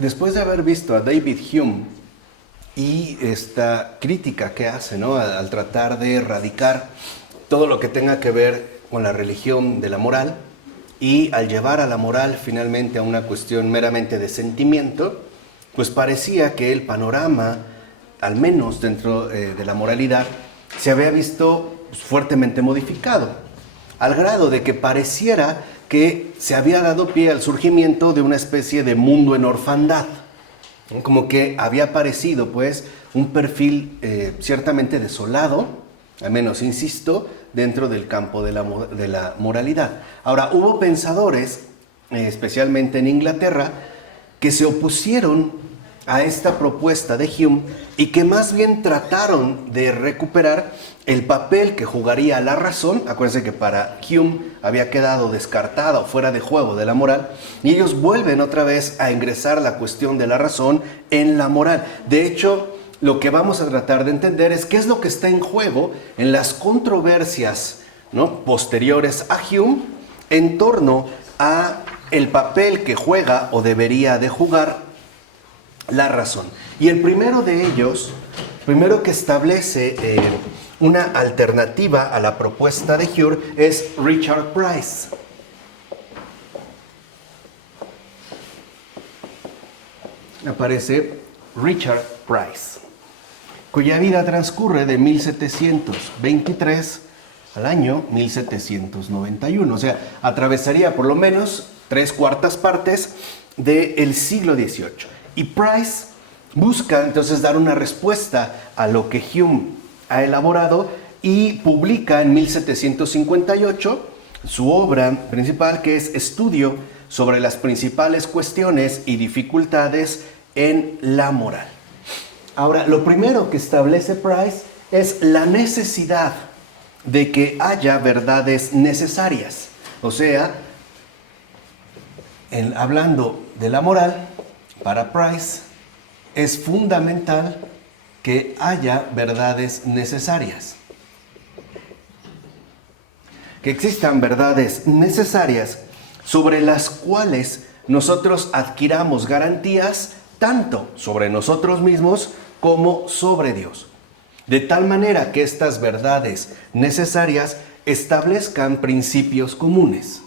después de haber visto a David Hume y esta crítica que hace, ¿no?, al tratar de erradicar todo lo que tenga que ver con la religión de la moral y al llevar a la moral finalmente a una cuestión meramente de sentimiento, pues parecía que el panorama, al menos dentro de la moralidad, se había visto fuertemente modificado, al grado de que pareciera que se había dado pie al surgimiento de una especie de mundo en orfandad, como que había aparecido pues un perfil ciertamente desolado, al menos insisto, dentro del campo de la moralidad. Ahora, hubo pensadores, especialmente en Inglaterra, que se opusieron a esta propuesta de Hume y que más bien trataron de recuperar el papel que jugaría la razón. Acuérdense que para Hume había quedado descartada o fuera de juego de la moral, y ellos vuelven otra vez a ingresar la cuestión de la razón en la moral. De hecho, lo que vamos a tratar de entender es qué es lo que está en juego en las controversias, ¿no?, posteriores a Hume en torno a el papel que juega o debería de jugar la razón. Y el primero de ellos, primero que establece una alternativa a la propuesta de Hume, es Richard Price. Aparece Richard Price, cuya vida transcurre de 1723 al año 1791. O sea, atravesaría por lo menos 3/4 partes del siglo XVIII. Y Price busca entonces dar una respuesta a lo que Hume ha elaborado y publica en 1758 su obra principal, que es Estudio sobre las principales cuestiones y dificultades en la moral. Ahora, lo primero que establece Price es la necesidad de que haya verdades necesarias. O sea, hablando de la moral, para Price es fundamental que haya verdades necesarias. Que existan verdades necesarias sobre las cuales nosotros adquiramos garantías tanto sobre nosotros mismos como sobre Dios. De tal manera que estas verdades necesarias establezcan principios comunes.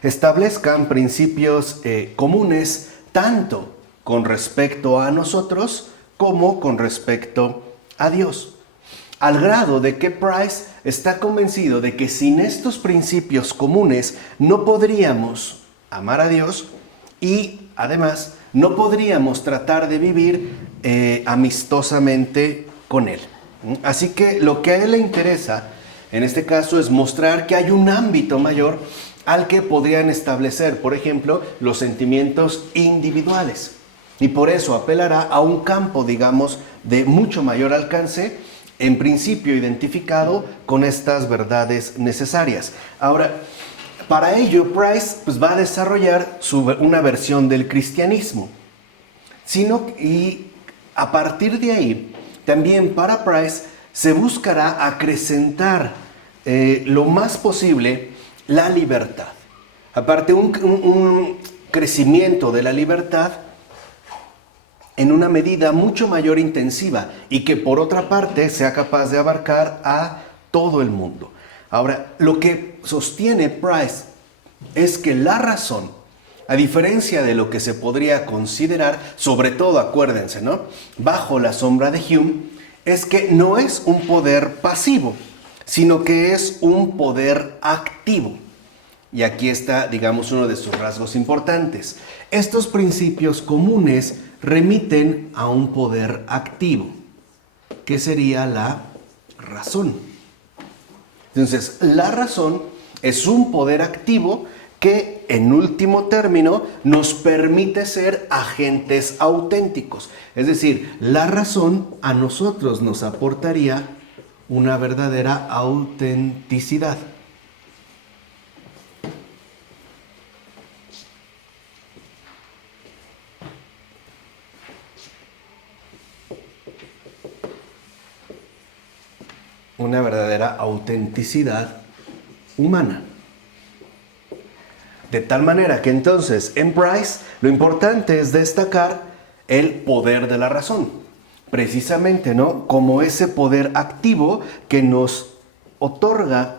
Establezcan principios comunes tanto con respecto a nosotros como con respecto a Dios. Al grado de que Price está convencido de que sin estos principios comunes no podríamos amar a Dios y además no podríamos tratar de vivir amistosamente con Él. Así que lo que a él le interesa en este caso es mostrar que hay un ámbito mayor al que podrían establecer, por ejemplo, los sentimientos individuales. Y por eso apelará a un campo, digamos, de mucho mayor alcance, en principio identificado con estas verdades necesarias. Ahora, para ello, Price pues, va a desarrollar una versión del cristianismo. Y a partir de ahí, también para Price se buscará acrecentar lo más posible la libertad. Aparte, un crecimiento de la libertad en una medida mucho mayor intensiva y que por otra parte sea capaz de abarcar a todo el mundo. Ahora, lo que sostiene Price es que la razón, a diferencia de lo que se podría considerar, sobre todo acuérdense, ¿no?, bajo la sombra de Hume, es que no es un poder pasivo, sino que es un poder activo. Y aquí está, digamos, uno de sus rasgos importantes. Estos principios comunes remiten a un poder activo, que sería la razón. Entonces, la razón es un poder activo que, en último término, nos permite ser agentes auténticos. Es decir, la razón a nosotros nos aportaría una verdadera autenticidad. Una verdadera autenticidad humana. De tal manera que entonces en Price lo importante es destacar el poder de la razón, precisamente, ¿no? Como ese poder activo que nos otorga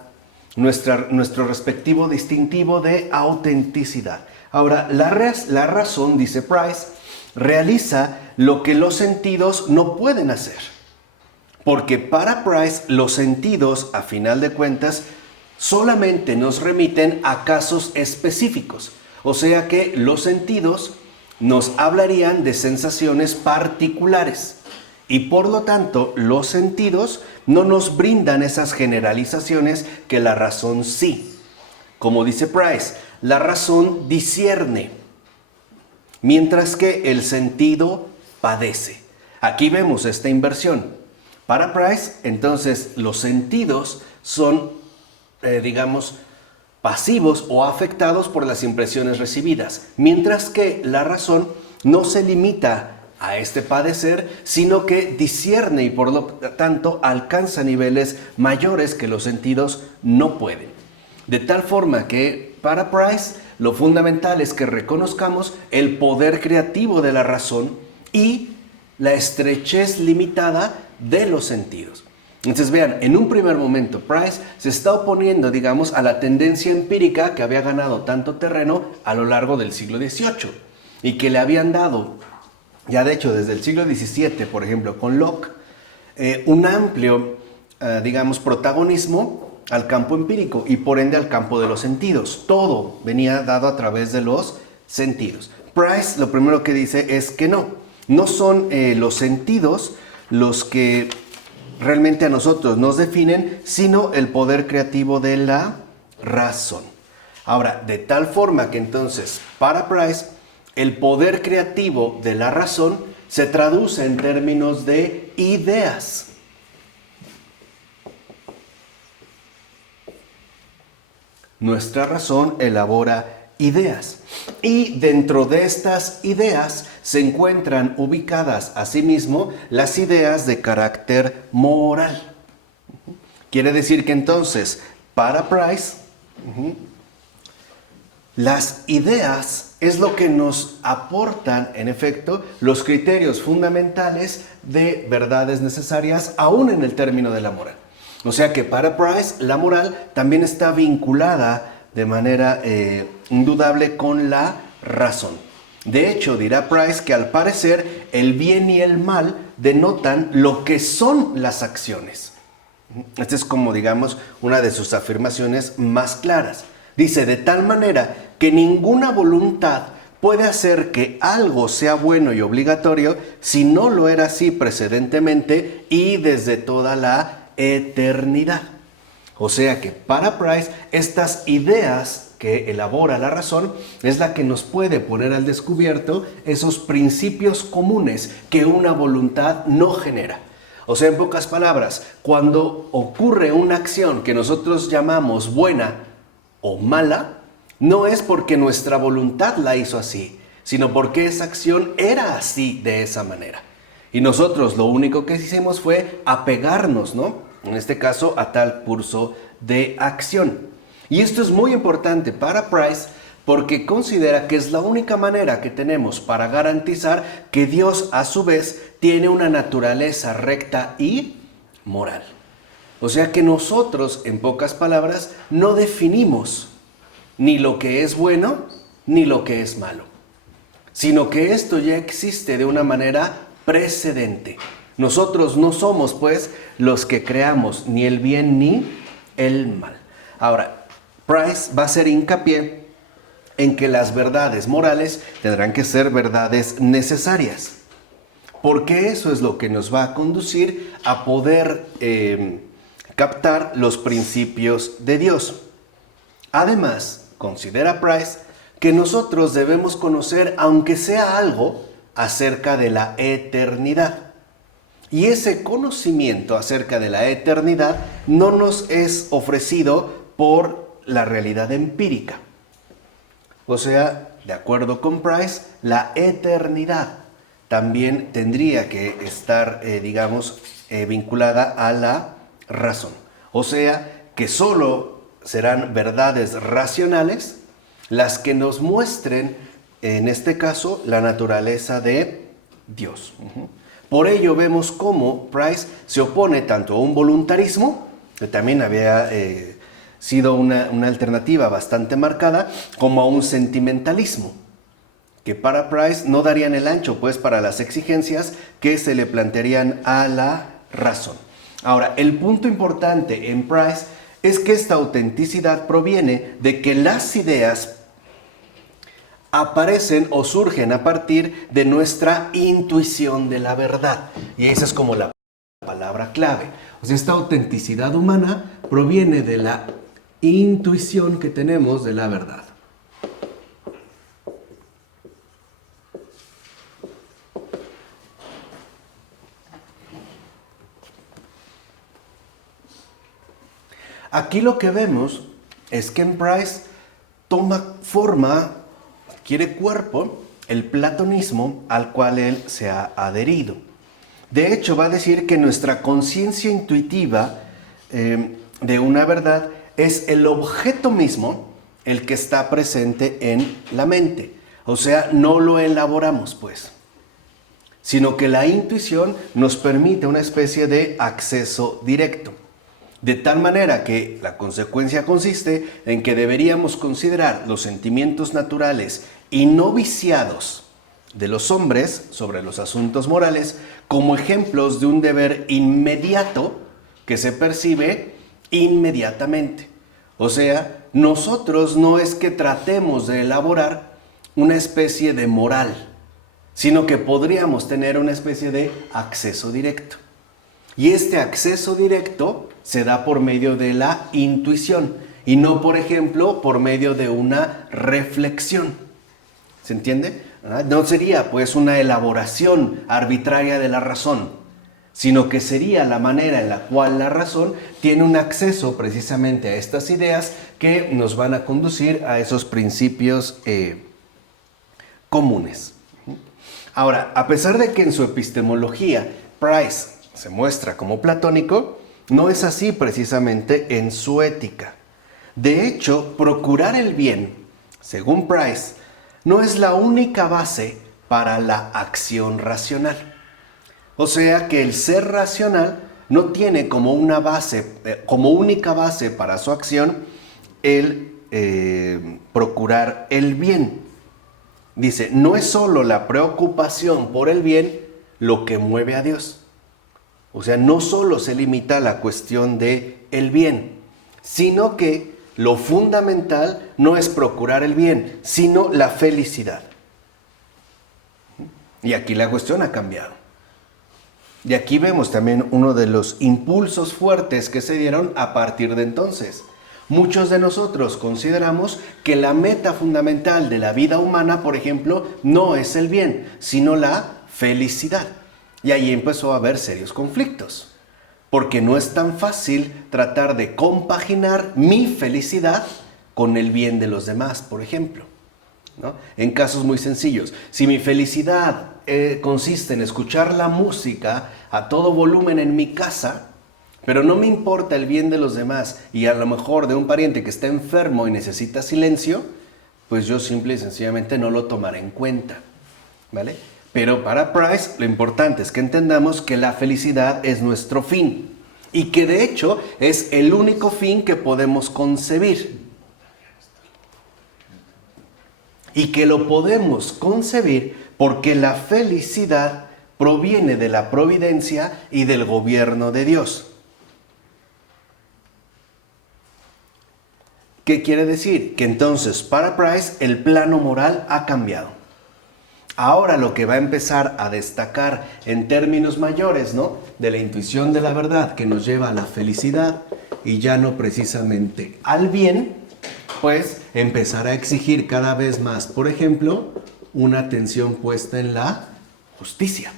nuestro respectivo distintivo de autenticidad. Ahora, la razón, dice Price, realiza lo que los sentidos no pueden hacer. Porque para Price los sentidos, a final de cuentas, solamente nos remiten a casos específicos. O sea que los sentidos nos hablarían de sensaciones particulares. Y por lo tanto, los sentidos no nos brindan esas generalizaciones que la razón sí. Como dice Price, la razón discierne, mientras que el sentido padece. Aquí vemos esta inversión. Para Price, entonces, los sentidos son, pasivos o afectados por las impresiones recibidas, mientras que la razón no se limita a este padecer, sino que discierne y por lo tanto alcanza niveles mayores que los sentidos no pueden. De tal forma que para Price lo fundamental es que reconozcamos el poder creativo de la razón y la estrechez limitada de los sentidos. Entonces vean, en un primer momento Price se está oponiendo, a la tendencia empírica que había ganado tanto terreno a lo largo del siglo XVIII y que le habían dado, ya de hecho desde el siglo XVII, por ejemplo, con Locke, un amplio, protagonismo al campo empírico y por ende al campo de los sentidos. Todo venía dado a través de los sentidos. Price lo primero que dice es que no son los sentidos los que realmente a nosotros nos definen, sino el poder creativo de la razón. Ahora, de tal forma que entonces, para Price, el poder creativo de la razón se traduce en términos de ideas. Nuestra razón elabora ideas. Y dentro de estas ideas se encuentran ubicadas asimismo las ideas de carácter moral. Quiere decir que entonces, para Price, las ideas es lo que nos aportan, en efecto, los criterios fundamentales de verdades necesarias, aún en el término de la moral. O sea que para Price, la moral también está vinculada de manera indudable con la razón. De hecho, dirá Price que al parecer el bien y el mal denotan lo que son las acciones. Esta es como, una de sus afirmaciones más claras. Dice, de tal manera que ninguna voluntad puede hacer que algo sea bueno y obligatorio si no lo era así precedentemente y desde toda la eternidad. O sea que para Price, estas ideas que elabora la razón es la que nos puede poner al descubierto esos principios comunes que una voluntad no genera. O sea, en pocas palabras, cuando ocurre una acción que nosotros llamamos buena o mala, no es porque nuestra voluntad la hizo así, sino porque esa acción era así, de esa manera. Y nosotros lo único que hicimos fue apegarnos, en este caso, a tal curso de acción. Y esto es muy importante para Price porque considera que es la única manera que tenemos para garantizar que Dios, a su vez, tiene una naturaleza recta y moral. O sea que nosotros, en pocas palabras, no definimos ni lo que es bueno ni lo que es malo, sino que esto ya existe de una manera precedente. Nosotros no somos, pues, los que creamos ni el bien ni el mal. Ahora, Price va a hacer hincapié en que las verdades morales tendrán que ser verdades necesarias, porque eso es lo que nos va a conducir a poder captar los principios de Dios. Además, considera Price que nosotros debemos conocer, aunque sea algo, acerca de la eternidad. Y ese conocimiento acerca de la eternidad no nos es ofrecido por la realidad empírica. O sea, de acuerdo con Price, la eternidad también tendría que estar, vinculada a la razón. O sea, que solo serán verdades racionales las que nos muestren, en este caso, la naturaleza de Dios. Por ello vemos cómo Price se opone tanto a un voluntarismo, que también había sido una alternativa bastante marcada, como a un sentimentalismo, que para Price no darían el ancho pues para las exigencias que se le plantearían a la razón. Ahora, el punto importante en Price es que esta autenticidad proviene de que las ideas aparecen o surgen a partir de nuestra intuición de la verdad. Y esa es como la palabra clave. O sea, esta autenticidad humana proviene de la intuición que tenemos de la verdad. Aquí lo que vemos es que en Price toma forma, adquiere cuerpo, el platonismo al cual él se ha adherido. De hecho, va a decir que nuestra conciencia intuitiva de una verdad es el objeto mismo el que está presente en la mente. O sea, no lo elaboramos, pues, sino que la intuición nos permite una especie de acceso directo. De tal manera que la consecuencia consiste en que deberíamos considerar los sentimientos naturales y no viciados de los hombres sobre los asuntos morales como ejemplos de un deber inmediato que se percibe inmediatamente. O sea, nosotros no es que tratemos de elaborar una especie de moral, sino que podríamos tener una especie de acceso directo. Y este acceso directo se da por medio de la intuición y no, por ejemplo, por medio de una reflexión. ¿Se entiende? No sería pues una elaboración arbitraria de la razón, sino que sería la manera en la cual la razón tiene un acceso precisamente a estas ideas que nos van a conducir a esos principios comunes. Ahora, a pesar de que en su epistemología Price se muestra como platónico, no es así precisamente en su ética. De hecho, procurar el bien, según Price, no es la única base para la acción racional. O sea que el ser racional no tiene como una base, como única base para su acción el procurar el bien. Dice, no es solo la preocupación por el bien lo que mueve a Dios. O sea, no solo se limita a la cuestión de el bien, sino que lo fundamental no es procurar el bien, sino la felicidad. Y aquí la cuestión ha cambiado. Y aquí vemos también uno de los impulsos fuertes que se dieron a partir de entonces. Muchos de nosotros consideramos que la meta fundamental de la vida humana, por ejemplo, no es el bien, sino la felicidad. Y ahí empezó a haber serios conflictos, porque no es tan fácil tratar de compaginar mi felicidad con el bien de los demás, por ejemplo, ¿no? En casos muy sencillos, si mi felicidad consiste en escuchar la música a todo volumen en mi casa, pero no me importa el bien de los demás y a lo mejor de un pariente que está enfermo y necesita silencio, pues yo simple y sencillamente no lo tomaré en cuenta, ¿vale? Pero para Price lo importante es que entendamos que la felicidad es nuestro fin y que de hecho es el único fin que podemos concebir. Y que lo podemos concebir porque la felicidad proviene de la providencia y del gobierno de Dios. ¿Qué quiere decir? Que entonces para Price el plano moral ha cambiado. Ahora lo que va a empezar a destacar en términos mayores, ¿no?, de la intuición de la verdad que nos lleva a la felicidad y ya no precisamente al bien, pues empezar a exigir cada vez más, por ejemplo, una atención puesta en la justicia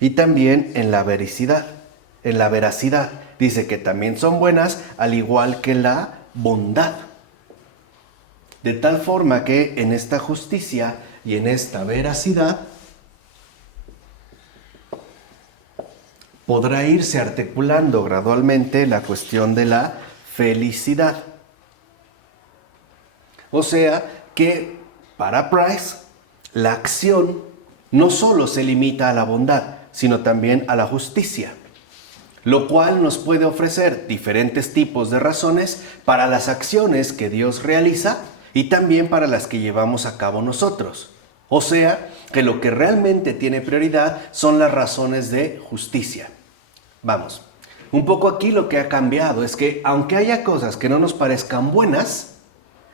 y también en la veracidad. Dice que también son buenas, al igual que la bondad. De tal forma que en esta justicia y en esta veracidad podrá irse articulando gradualmente la cuestión de la felicidad. O sea que para Price, la acción no solo se limita a la bondad, sino también a la justicia, lo cual nos puede ofrecer diferentes tipos de razones para las acciones que Dios realiza y también para las que llevamos a cabo nosotros. O sea, que lo que realmente tiene prioridad son las razones de justicia. Vamos, un poco aquí lo que ha cambiado es que aunque haya cosas que no nos parezcan buenas,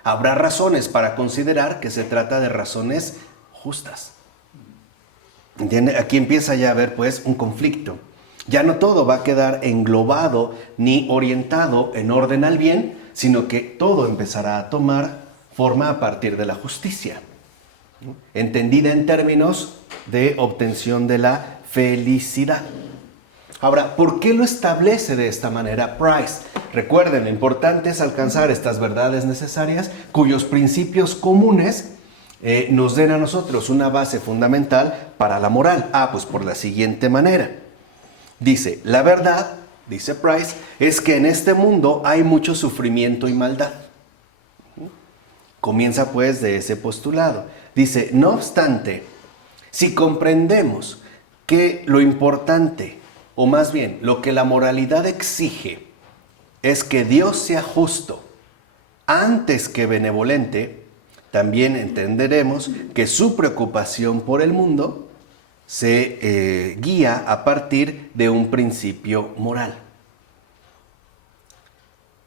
habrá razones para considerar que se trata de razones justas. ¿Entiende? Aquí empieza ya a haber pues un conflicto. Ya no todo va a quedar englobado ni orientado en orden al bien, sino que todo empezará a tomar forma a partir de la justicia, ¿no? Entendida en términos de obtención de la felicidad. Ahora, ¿por qué lo establece de esta manera Price? Recuerden, lo importante es alcanzar estas verdades necesarias cuyos principios comunes nos den a nosotros una base fundamental para la moral. Pues por la siguiente manera. Dice, la verdad, dice Price, es que en este mundo hay mucho sufrimiento y maldad. Comienza pues de ese postulado. Dice, no obstante, si comprendemos que lo importante, o más bien, lo que la moralidad exige, es que Dios sea justo antes que benevolente, también entenderemos que su preocupación por el mundo se guía a partir de un principio moral.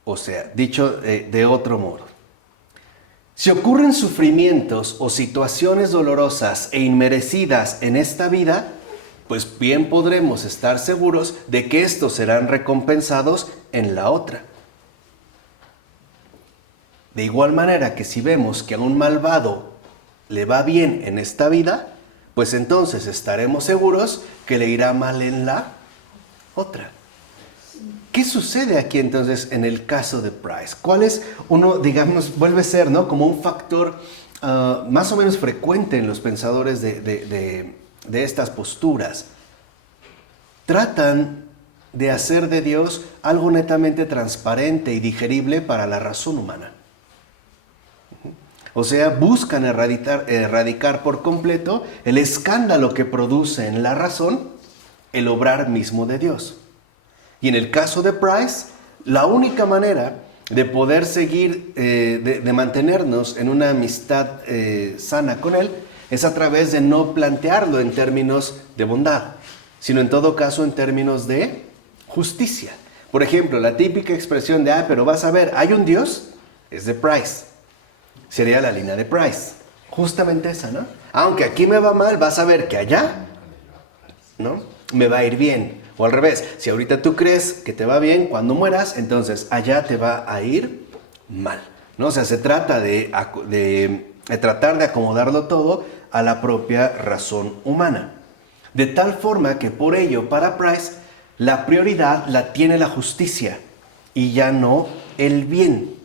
O sea, dicho de otro modo, si ocurren sufrimientos o situaciones dolorosas e inmerecidas en esta vida, pues bien podremos estar seguros de que estos serán recompensados en la otra. De igual manera que si vemos que a un malvado le va bien en esta vida, pues entonces estaremos seguros que le irá mal en la otra. ¿Qué sucede aquí entonces en el caso de Price? ¿Cuál es uno, digamos, vuelve a ser, ¿no?, como un factor más o menos frecuente en los pensadores de estas posturas? Tratan de hacer de Dios algo netamente transparente y digerible para la razón humana. O sea, buscan erradicar por completo el escándalo que produce en la razón el obrar mismo de Dios. Y en el caso de Price, la única manera de poder seguir, de mantenernos en una amistad sana con Él, es a través de no plantearlo en términos de bondad, sino en todo caso en términos de justicia. Por ejemplo, la típica expresión de, pero vas a ver, ¿hay un Dios? Es de Price. Sería la línea de Price. Justamente esa, ¿no? Aunque aquí me va mal, vas a ver que allá, ¿no?, me va a ir bien. O al revés, si ahorita tú crees que te va bien, cuando mueras, entonces allá te va a ir mal, ¿no? O sea, se trata de tratar de acomodarlo todo a la propia razón humana. De tal forma que por ello, para Price, la prioridad la tiene la justicia y ya no el bien.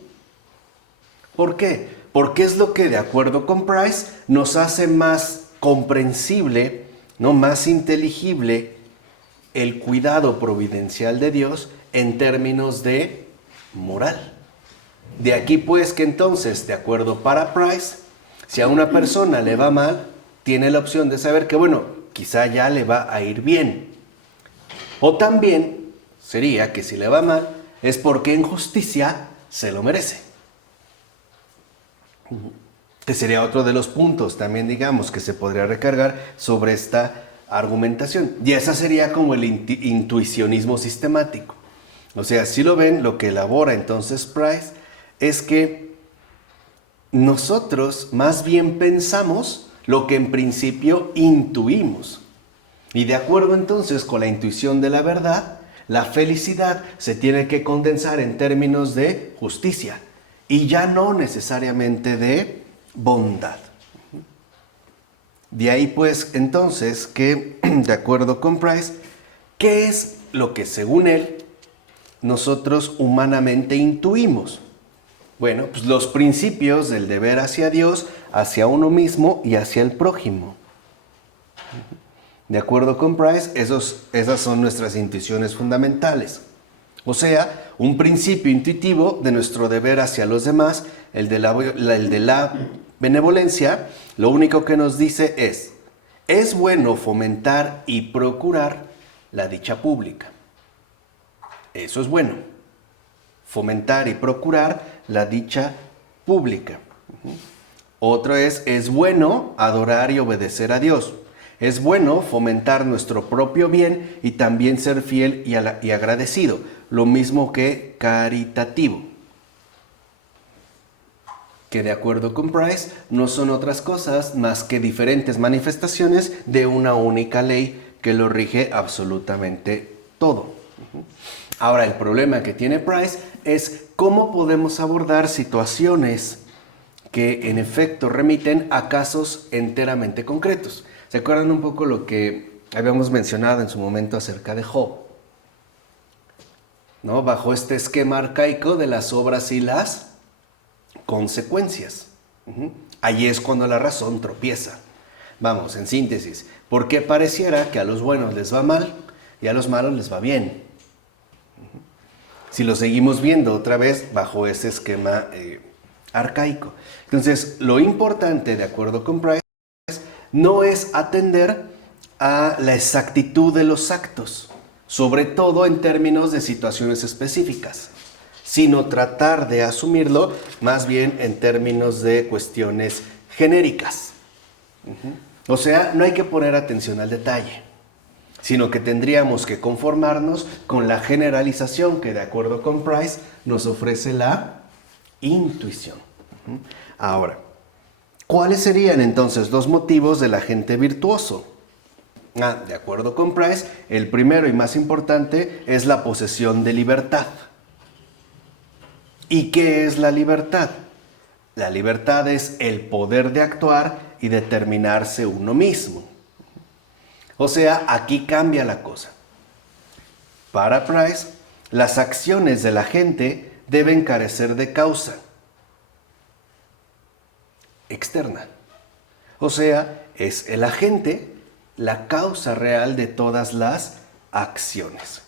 ¿Por qué? Porque es lo que, de acuerdo con Price, nos hace más comprensible, ¿no?, más inteligible el cuidado providencial de Dios en términos de moral. De aquí pues que entonces, de acuerdo para Price, si a una persona le va mal, tiene la opción de saber que, bueno, quizá ya le va a ir bien. O también sería que si le va mal, es porque en justicia se lo merece. Que sería otro de los puntos también, digamos, que se podría recargar sobre esta argumentación. Y esa sería como el intuicionismo sistemático. O sea, si lo ven, lo que elabora entonces Price es que nosotros más bien pensamos lo que en principio intuimos. Y de acuerdo entonces con la intuición de la verdad, la felicidad se tiene que condensar en términos de justicia y ya no necesariamente de bondad. De ahí pues entonces que, de acuerdo con Price, ¿qué es lo que según él nosotros humanamente intuimos? Bueno, pues los principios del deber hacia Dios, hacia uno mismo y hacia el prójimo. De acuerdo con Price, esas son nuestras intuiciones fundamentales. O sea, un principio intuitivo de nuestro deber hacia los demás, el de la benevolencia, lo único que nos dice es bueno fomentar y procurar la dicha pública. Eso es bueno. Fomentar y procurar la dicha pública. Otro es bueno adorar y obedecer a Dios. Es bueno fomentar nuestro propio bien y también ser fiel y agradecido. Lo mismo que caritativo. Que de acuerdo con Price, no son otras cosas más que diferentes manifestaciones de una única ley que lo rige absolutamente todo. Ahora, el problema que tiene Price es cómo podemos abordar situaciones que en efecto remiten a casos enteramente concretos. ¿Se acuerdan un poco lo que habíamos mencionado en su momento acerca de Job? ¿No? Bajo este esquema arcaico de las obras y las consecuencias. Ahí es cuando la razón tropieza. Vamos, en síntesis, ¿por qué pareciera que a los buenos les va mal y a los malos les va bien? Si lo seguimos viendo otra vez bajo ese esquema arcaico. Entonces, lo importante, de acuerdo con Price, no es atender a la exactitud de los actos, sobre todo en términos de situaciones específicas, sino tratar de asumirlo más bien en términos de cuestiones genéricas. O sea, no hay que poner atención al detalle, sino que tendríamos que conformarnos con la generalización que, de acuerdo con Price, nos ofrece la intuición. Ahora, ¿cuáles serían entonces los motivos del agente virtuoso? De acuerdo con Price, el primero y más importante es la posesión de libertad. ¿Y qué es la libertad? La libertad es el poder de actuar y determinarse uno mismo. O sea, aquí cambia la cosa. Para Price, las acciones de la gente deben carecer de causa externa. O sea, es el agente la causa real de todas las acciones.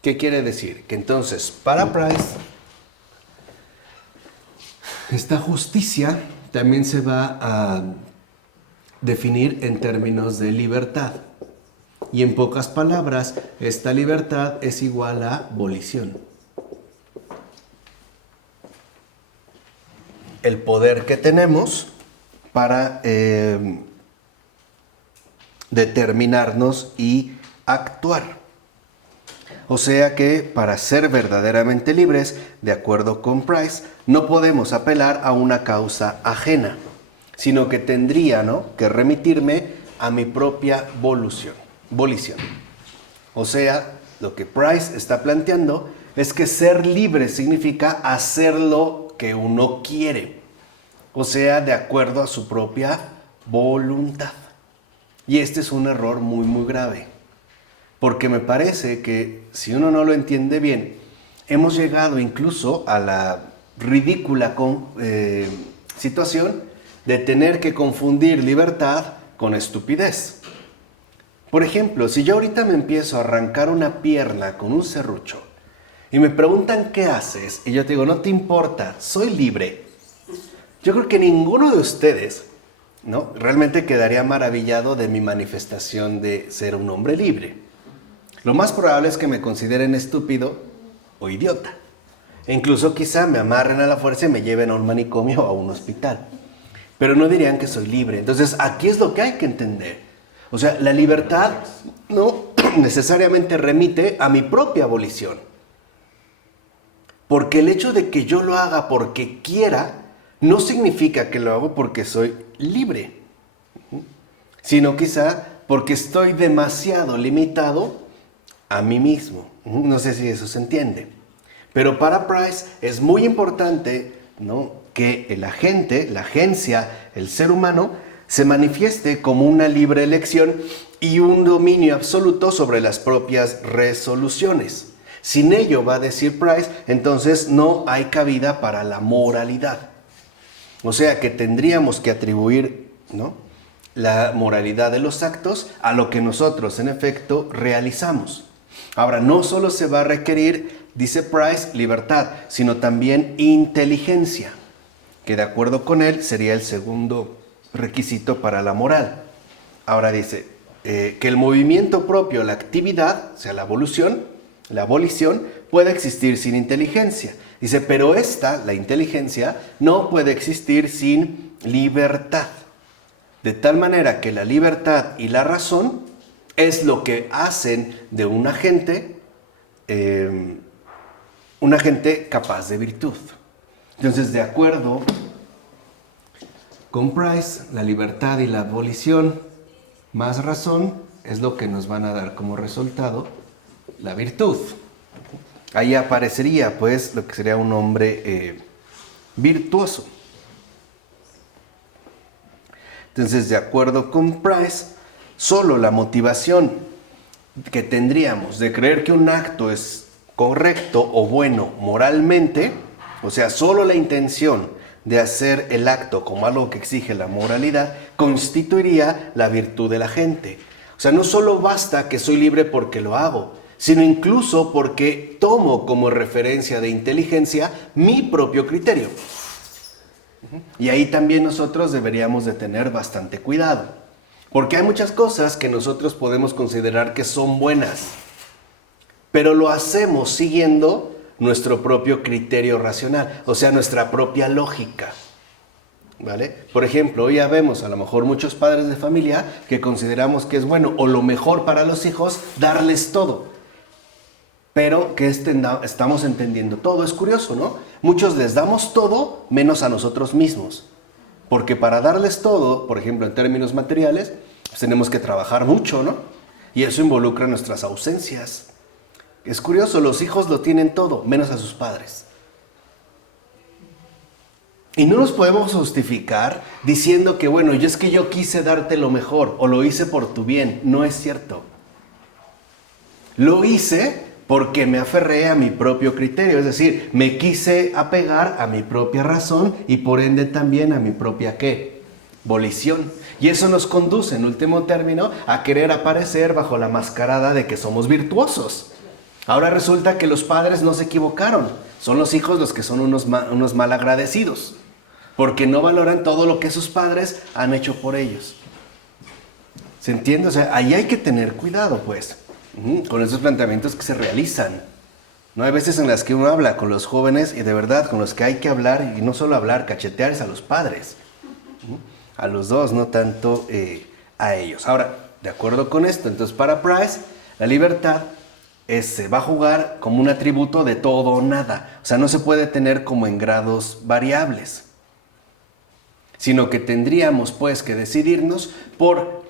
¿Qué quiere decir? Que entonces, para Price, esta justicia también se va a definir en términos de libertad. Y en pocas palabras, esta libertad es igual a volición. El poder que tenemos para determinarnos y actuar. O sea que para ser verdaderamente libres, de acuerdo con Price, no podemos apelar a una causa ajena, sino que tendría, que remitirme a mi propia volición. O sea, lo que Price está planteando es que ser libre significa hacer lo que uno quiere, o sea, de acuerdo a su propia voluntad. Y este es un error muy, muy grave, porque me parece que si uno no lo entiende bien, hemos llegado incluso a la ridícula situación de tener que confundir libertad con estupidez. Por ejemplo, si yo ahorita me empiezo a arrancar una pierna con un serrucho y me preguntan qué haces, y yo te digo, no te importa, soy libre. Yo creo que ninguno de ustedes, realmente quedaría maravillado de mi manifestación de ser un hombre libre. Lo más probable es que me consideren estúpido o idiota. E incluso quizá me amarren a la fuerza y me lleven a un manicomio o a un hospital. Pero no dirían que soy libre. Entonces, aquí es lo que hay que entender. O sea, la libertad no necesariamente remite a mi propia volición. Porque el hecho de que yo lo haga porque quiera, no significa que lo hago porque soy libre. Sino quizá porque estoy demasiado limitado a mí mismo. No sé si eso se entiende. Pero para Price es muy importante, que el agente, la agencia, el ser humano, se manifieste como una libre elección y un dominio absoluto sobre las propias resoluciones. Sin ello, va a decir Price, entonces no hay cabida para la moralidad. O sea que tendríamos que atribuir, la moralidad de los actos a lo que nosotros en efecto realizamos. Ahora, no solo se va a requerir, dice Price, libertad, sino también inteligencia, que de acuerdo con él sería el segundo requisito para la moral. Ahora dice que el movimiento propio, la actividad, o sea, la abolición, puede existir sin inteligencia. Dice, pero la inteligencia, no puede existir sin libertad. De tal manera que la libertad y la razón es lo que hacen de un agente capaz de virtud. Entonces, de acuerdo con Price, la libertad y la abolición más razón es lo que nos van a dar como resultado la virtud. Ahí aparecería, pues, lo que sería un hombre virtuoso. Entonces, de acuerdo con Price, solo la motivación que tendríamos de creer que un acto es correcto o bueno moralmente, o sea, solo la intención de hacer el acto como algo que exige la moralidad, constituiría la virtud de la gente. O sea, no solo basta que soy libre porque lo hago, sino incluso porque tomo como referencia de inteligencia mi propio criterio. Y ahí también nosotros deberíamos de tener bastante cuidado, porque hay muchas cosas que nosotros podemos considerar que son buenas, pero lo hacemos siguiendo nuestro propio criterio racional, o sea, nuestra propia lógica, ¿vale? Por ejemplo, hoy ya vemos a lo mejor muchos padres de familia que consideramos que es bueno o lo mejor para los hijos darles todo, pero que estamos entendiendo todo. Es curioso, ¿no? Muchos les damos todo menos a nosotros mismos, porque para darles todo, por ejemplo, en términos materiales, pues tenemos que trabajar mucho, ¿no? Y eso involucra nuestras ausencias. Es curioso, los hijos lo tienen todo, menos a sus padres. Y no nos podemos justificar diciendo que, bueno, es que yo quise darte lo mejor o lo hice por tu bien. No es cierto. Lo hice porque me aferré a mi propio criterio, es decir, me quise apegar a mi propia razón y por ende también a mi propia, ¿qué? Volición. Y eso nos conduce, en último término, a querer aparecer bajo la mascarada de que somos virtuosos. Ahora resulta que los padres no se equivocaron, son los hijos los que son unos malagradecidos, porque no valoran todo lo que sus padres han hecho por ellos. ¿Se entiende? O sea, ahí hay que tener cuidado, pues, con esos planteamientos que se realizan. No hay veces en las que uno habla con los jóvenes y de verdad con los que hay que hablar, y no solo hablar, cachetear es a los padres. A los dos, no tanto a ellos. Ahora, de acuerdo con esto, entonces para Price, la libertad se va a jugar como un atributo de todo o nada. O sea, no se puede tener como en grados variables, sino que tendríamos pues que decidirnos por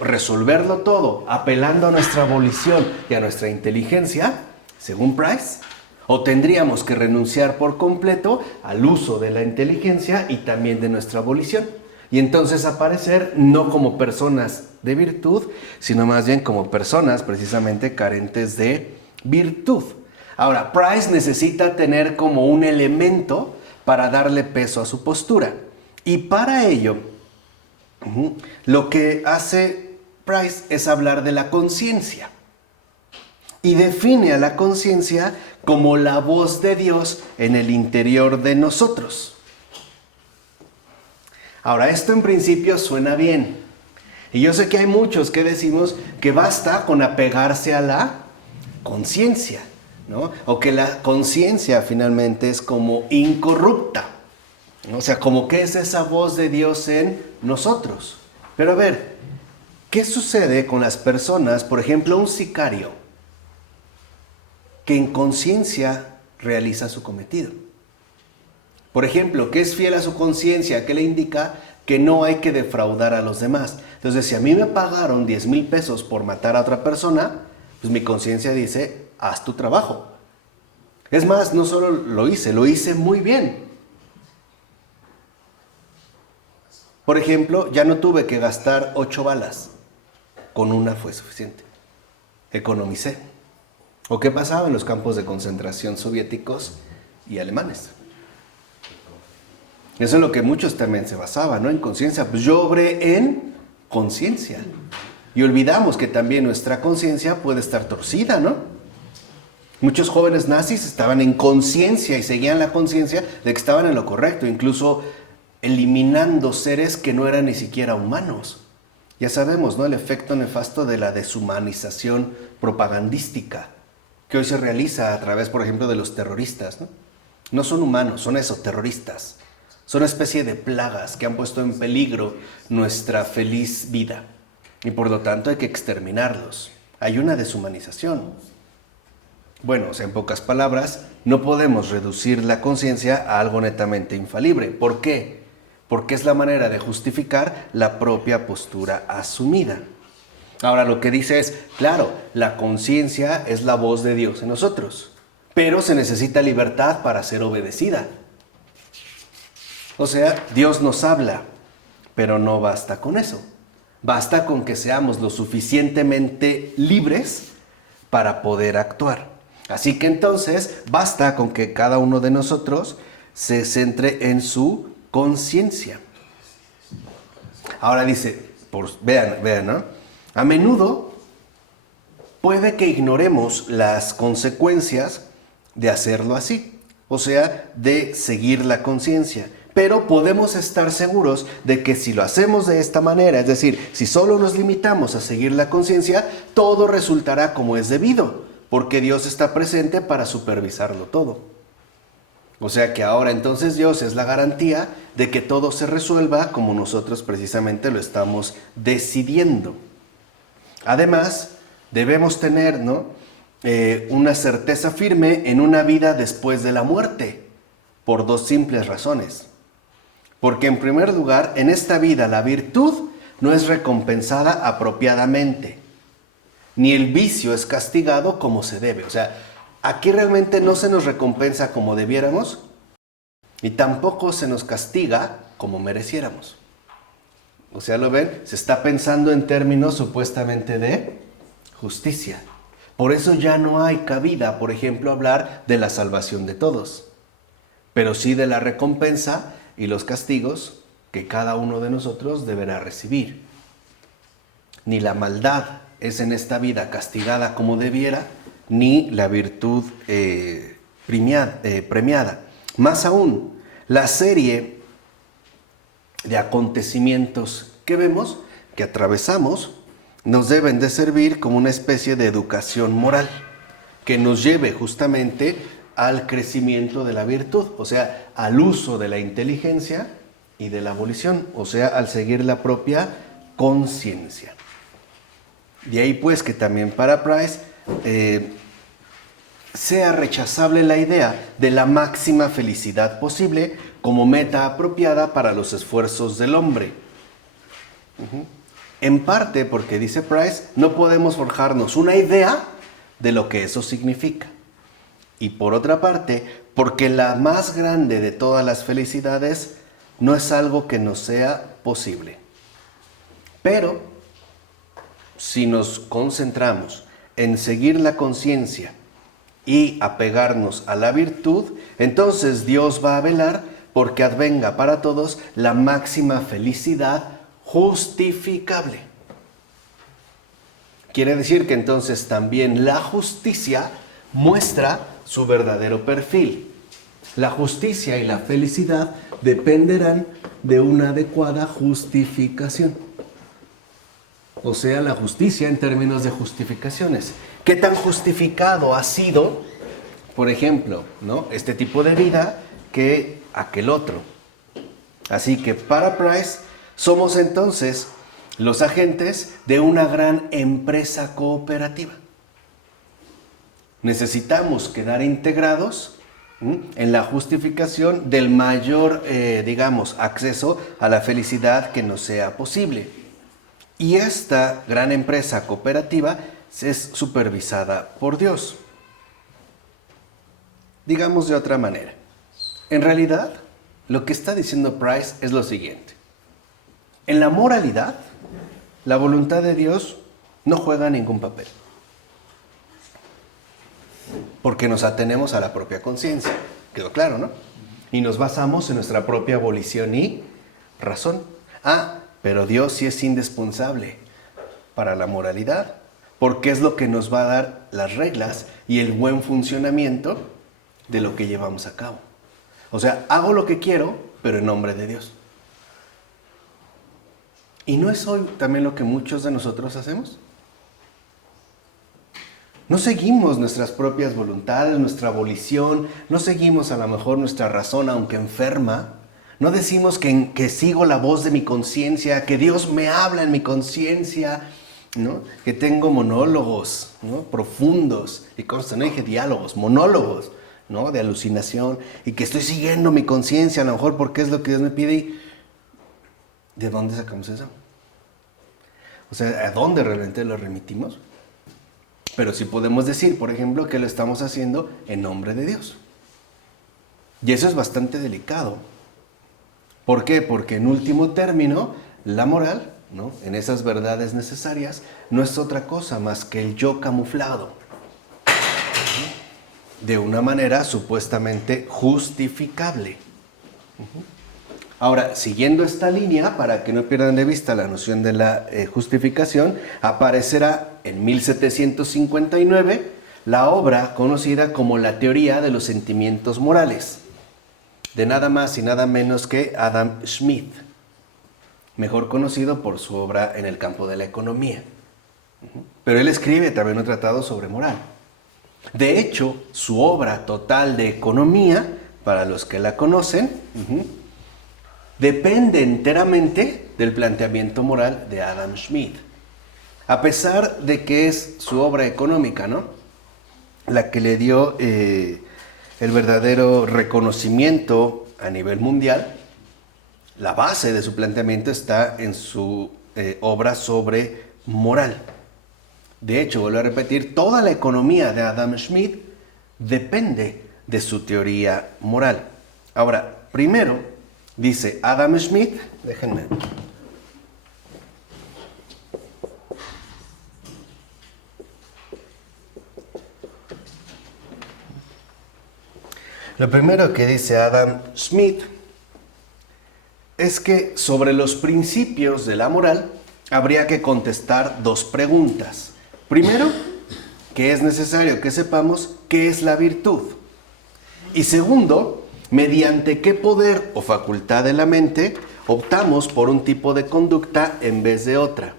resolverlo todo apelando a nuestra volición y a nuestra inteligencia, según Price, o tendríamos que renunciar por completo al uso de la inteligencia y también de nuestra volición. Y entonces aparecer no como personas de virtud, sino más bien como personas precisamente carentes de virtud. Ahora, Price necesita tener como un elemento para darle peso a su postura. Y para ello, lo que hace Price es hablar de la conciencia. Y define a la conciencia como la voz de Dios en el interior de nosotros. Ahora, esto en principio suena bien. Y yo sé que hay muchos que decimos que basta con apegarse a la conciencia, ¿no? O que la conciencia finalmente es como incorrupta, ¿no? O sea, como que es esa voz de Dios en nosotros. Pero a ver, ¿qué sucede con las personas, por ejemplo, un sicario, que en conciencia realiza su cometido? Por ejemplo, que es fiel a su conciencia, que le indica que no hay que defraudar a los demás. Entonces, si a mí me pagaron 10,000 pesos por matar a otra persona, pues mi conciencia dice, haz tu trabajo. Es más, no solo lo hice muy bien. Por ejemplo, ya no tuve que gastar 8 balas. Con una fue suficiente. Economicé. ¿O qué pasaba en los campos de concentración soviéticos y alemanes? Eso es lo que muchos también se basaban, ¿no? En conciencia. Pues yo obré en conciencia. Y olvidamos que también nuestra conciencia puede estar torcida, ¿no? Muchos jóvenes nazis estaban en conciencia y seguían la conciencia de que estaban en lo correcto, incluso eliminando seres que no eran ni siquiera humanos. Ya sabemos, ¿no? El efecto nefasto de la deshumanización propagandística que hoy se realiza a través, por ejemplo, de los terroristas, ¿no? No son humanos, son eso, terroristas. Son una especie de plagas que han puesto en peligro nuestra feliz vida. Y por lo tanto hay que exterminarlos. Hay una deshumanización. Bueno, o sea, en pocas palabras, no podemos reducir la conciencia a algo netamente infalible. ¿Por qué? Porque es la manera de justificar la propia postura asumida. Ahora, lo que dice es, claro, la conciencia es la voz de Dios en nosotros, pero se necesita libertad para ser obedecida. O sea, Dios nos habla, pero no basta con eso. Basta con que seamos lo suficientemente libres para poder actuar. Así que entonces basta con que cada uno de nosotros se centre en su conciencia. Ahora dice, vean, ¿no? A menudo puede que ignoremos las consecuencias de hacerlo así, o sea, de seguir la conciencia. Pero podemos estar seguros de que si lo hacemos de esta manera, es decir, si solo nos limitamos a seguir la conciencia, todo resultará como es debido, porque Dios está presente para supervisarlo todo. O sea que ahora entonces Dios es la garantía de que todo se resuelva como nosotros precisamente lo estamos decidiendo. Además, debemos tener, ¿no? Una certeza firme en una vida después de la muerte, por dos simples razones. Porque en primer lugar, en esta vida la virtud no es recompensada apropiadamente, ni el vicio es castigado como se debe. O sea, aquí realmente no se nos recompensa como debiéramos y tampoco se nos castiga como mereciéramos. O sea, ¿lo ven? Se está pensando en términos supuestamente de justicia. Por eso ya no hay cabida, por ejemplo, hablar de la salvación de todos, pero sí de la recompensa y los castigos que cada uno de nosotros deberá recibir. Ni la maldad es en esta vida castigada como debiera, ni la virtud premiada. Más aún, la serie de acontecimientos que vemos, que atravesamos, nos deben de servir como una especie de educación moral, que nos lleve justamente al crecimiento de la virtud, o sea, al uso de la inteligencia y de la volición, o sea, al seguir la propia conciencia. De ahí pues que también para Price sea rechazable la idea de la máxima felicidad posible como meta apropiada para los esfuerzos del hombre. En parte porque, dice Price, no podemos forjarnos una idea de lo que eso significa. Y por otra parte, porque la más grande de todas las felicidades no es algo que nos sea posible. Pero, si nos concentramos en seguir la conciencia y apegarnos a la virtud, entonces Dios va a velar porque advenga para todos la máxima felicidad justificable. Quiere decir que entonces también la justicia muestra su verdadero perfil. La justicia y la felicidad dependerán de una adecuada justificación. O sea, la justicia en términos de justificaciones. ¿Qué tan justificado ha sido, por ejemplo, ¿no?, este tipo de vida que aquel otro? Así que para Price somos entonces los agentes de una gran empresa cooperativa. Necesitamos quedar integrados en la justificación del mayor, acceso a la felicidad que nos sea posible. Y esta gran empresa cooperativa es supervisada por Dios. Digamos de otra manera, en realidad lo que está diciendo Price es lo siguiente. En la moralidad, la voluntad de Dios no juega ningún papel, porque nos atenemos a la propia conciencia. ¿Quedó claro, no? Y nos basamos en nuestra propia volición y razón. pero Dios sí es indispensable para la moralidad, porque es lo que nos va a dar las reglas y el buen funcionamiento de lo que llevamos a cabo. O sea, hago lo que quiero, pero en nombre de Dios. ¿Y no es hoy también lo que muchos de nosotros hacemos? No seguimos nuestras propias voluntades, nuestra volición, no seguimos a lo mejor nuestra razón aunque enferma. No decimos que sigo la voz de mi conciencia, que Dios me habla en mi conciencia, ¿no? Que tengo monólogos, ¿no? Profundos, y consta, no dije diálogos, monólogos, ¿no? De alucinación, y que estoy siguiendo mi conciencia, a lo mejor porque es lo que Dios me pide. Y ¿de dónde sacamos eso? O sea, ¿a dónde realmente lo remitimos? Pero sí podemos decir, por ejemplo, que lo estamos haciendo en nombre de Dios. Y eso es bastante delicado. ¿Por qué? Porque en último término, la moral, ¿no? En esas verdades necesarias, no es otra cosa más que el yo camuflado, ¿no? De una manera supuestamente justificable. Ahora, siguiendo esta línea, para que no pierdan de vista la noción de la justificación, aparecerá en 1759 la obra conocida como la teoría de los sentimientos morales, de nada más y nada menos que Adam Smith, mejor conocido por su obra en el campo de la economía. Pero él escribe también un tratado sobre moral. De hecho, su obra total de economía, para los que la conocen, depende enteramente del planteamiento moral de Adam Smith. A pesar de que es su obra económica, ¿no?, la que le dio el verdadero reconocimiento a nivel mundial, la base de su planteamiento está en su obra sobre moral. De hecho, vuelvo a repetir, toda la economía de Adam Smith depende de su teoría moral. Ahora, primero, dice Adam Smith, déjenme. Lo primero que dice Adam Smith es que sobre los principios de la moral habría que contestar dos preguntas. Primero, que es necesario que sepamos qué es la virtud. Y segundo, mediante qué poder o facultad de la mente optamos por un tipo de conducta en vez de otra.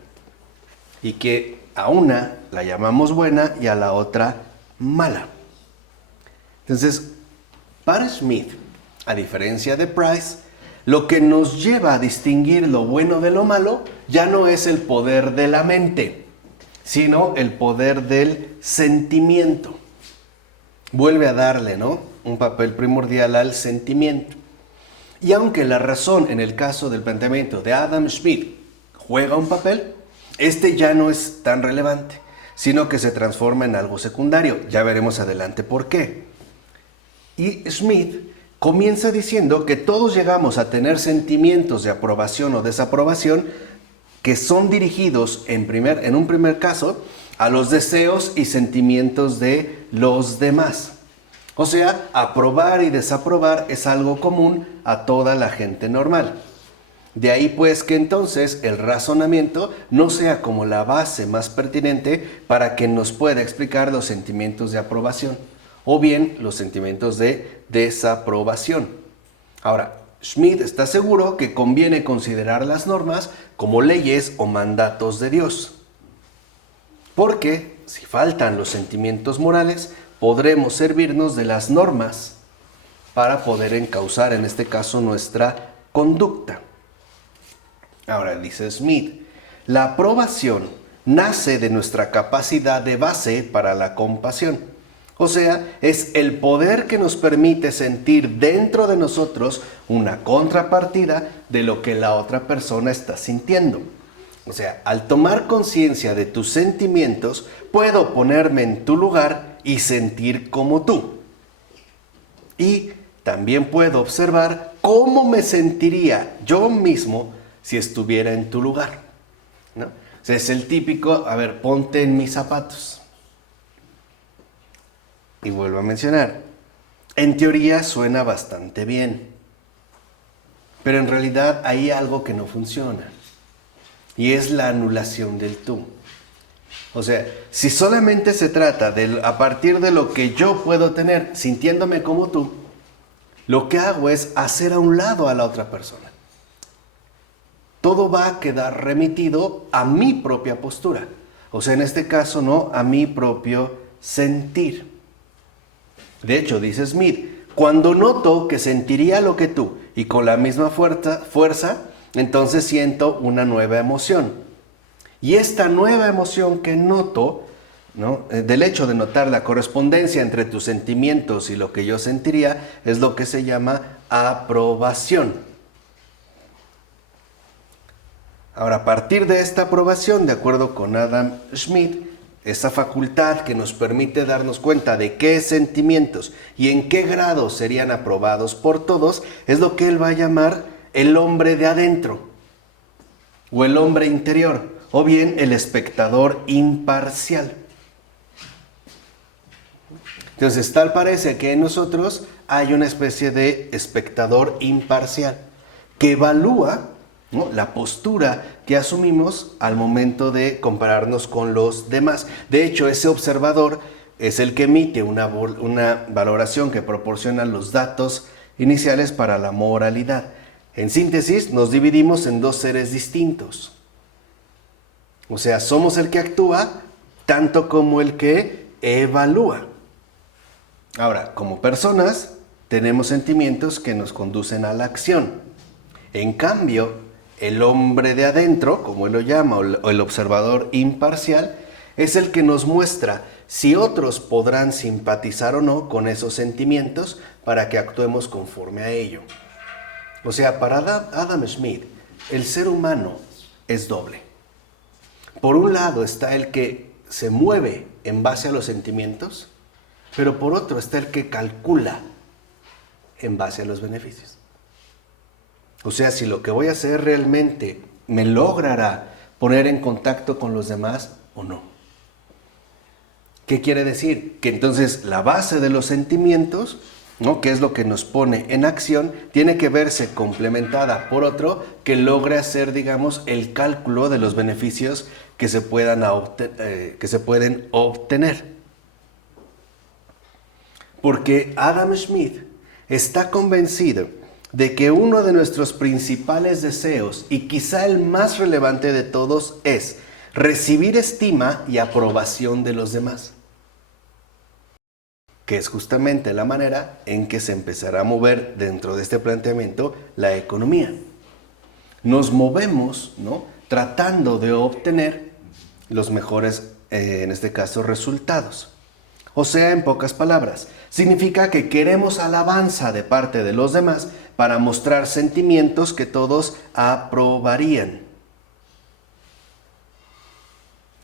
Y que a una la llamamos buena y a la otra mala. Entonces, para Smith, a diferencia de Price, lo que nos lleva a distinguir lo bueno de lo malo ya no es el poder de la mente, sino el poder del sentimiento. Vuelve a darle, ¿no?, un papel primordial al sentimiento. Y aunque la razón en el caso del planteamiento de Adam Smith juega un papel, este ya no es tan relevante, sino que se transforma en algo secundario. Ya veremos adelante por qué. Y Smith comienza diciendo que todos llegamos a tener sentimientos de aprobación o desaprobación que son dirigidos en un primer caso a los deseos y sentimientos de los demás. O sea, aprobar y desaprobar es algo común a toda la gente normal. De ahí pues que entonces el razonamiento no sea como la base más pertinente para que nos pueda explicar los sentimientos de aprobación o bien los sentimientos de desaprobación. Ahora, Smith está seguro que conviene considerar las normas como leyes o mandatos de Dios. Porque si faltan los sentimientos morales, podremos servirnos de las normas para poder encauzar, en este caso, nuestra conducta. Ahora, dice Smith, la aprobación nace de nuestra capacidad de base para la compasión. O sea, es el poder que nos permite sentir dentro de nosotros una contrapartida de lo que la otra persona está sintiendo. O sea, al tomar conciencia de tus sentimientos, puedo ponerme en tu lugar y sentir como tú. Y también puedo observar cómo me sentiría yo mismo si estuviera en tu lugar, ¿no? O sea, es el típico, a ver, ponte en mis zapatos. Y vuelvo a mencionar, en teoría suena bastante bien, pero en realidad hay algo que no funciona. y es la anulación del tú. O sea, si solamente se trata de a partir de lo que yo puedo tener sintiéndome como tú, lo que hago es hacer a un lado a la otra persona. Todo va a quedar remitido a mi propia postura. O sea, en este caso, no a mi propio sentir. De hecho, dice Smith, cuando noto que sentiría lo que tú y con la misma fuerza, entonces siento una nueva emoción. Y esta nueva emoción que noto, ¿no?, del hecho de notar la correspondencia entre tus sentimientos y lo que yo sentiría, es lo que se llama aprobación. Ahora, a partir de esta aprobación, de acuerdo con Adam Smith, esa facultad que nos permite darnos cuenta de qué sentimientos y en qué grado serían aprobados por todos, es lo que él va a llamar el hombre de adentro, o el hombre interior, o bien el espectador imparcial. Entonces, tal parece que en nosotros hay una especie de espectador imparcial que evalúa, ¿no?, la postura que asumimos al momento de compararnos con los demás. De hecho, ese observador es el que emite una valoración que proporciona los datos iniciales para la moralidad. En síntesis, nos dividimos en dos seres distintos. O sea, somos el que actúa tanto como el que evalúa. Ahora, como personas, tenemos sentimientos que nos conducen a la acción. En cambio, el hombre de adentro, como él lo llama, o el observador imparcial, es el que nos muestra si otros podrán simpatizar o no con esos sentimientos para que actuemos conforme a ello. O sea, para Adam Smith, el ser humano es doble. Por un lado está el que se mueve en base a los sentimientos, pero por otro está el que calcula en base a los beneficios. O sea, si lo que voy a hacer realmente me logrará poner en contacto con los demás o no. ¿Qué quiere decir? Que entonces la base de los sentimientos, ¿no?, que es lo que nos pone en acción, tiene que verse complementada por otro que logre hacer, digamos, el cálculo de los beneficios que se pueden obtener. Porque Adam Smith está convencido de que uno de nuestros principales deseos, y quizá el más relevante de todos, es recibir estima y aprobación de los demás, que es justamente la manera en que se empezará a mover dentro de este planteamiento la economía. Nos movemos, ¿no?, tratando de obtener los mejores, en este caso, resultados. O sea, en pocas palabras, significa que queremos alabanza de parte de los demás para mostrar sentimientos que todos aprobarían.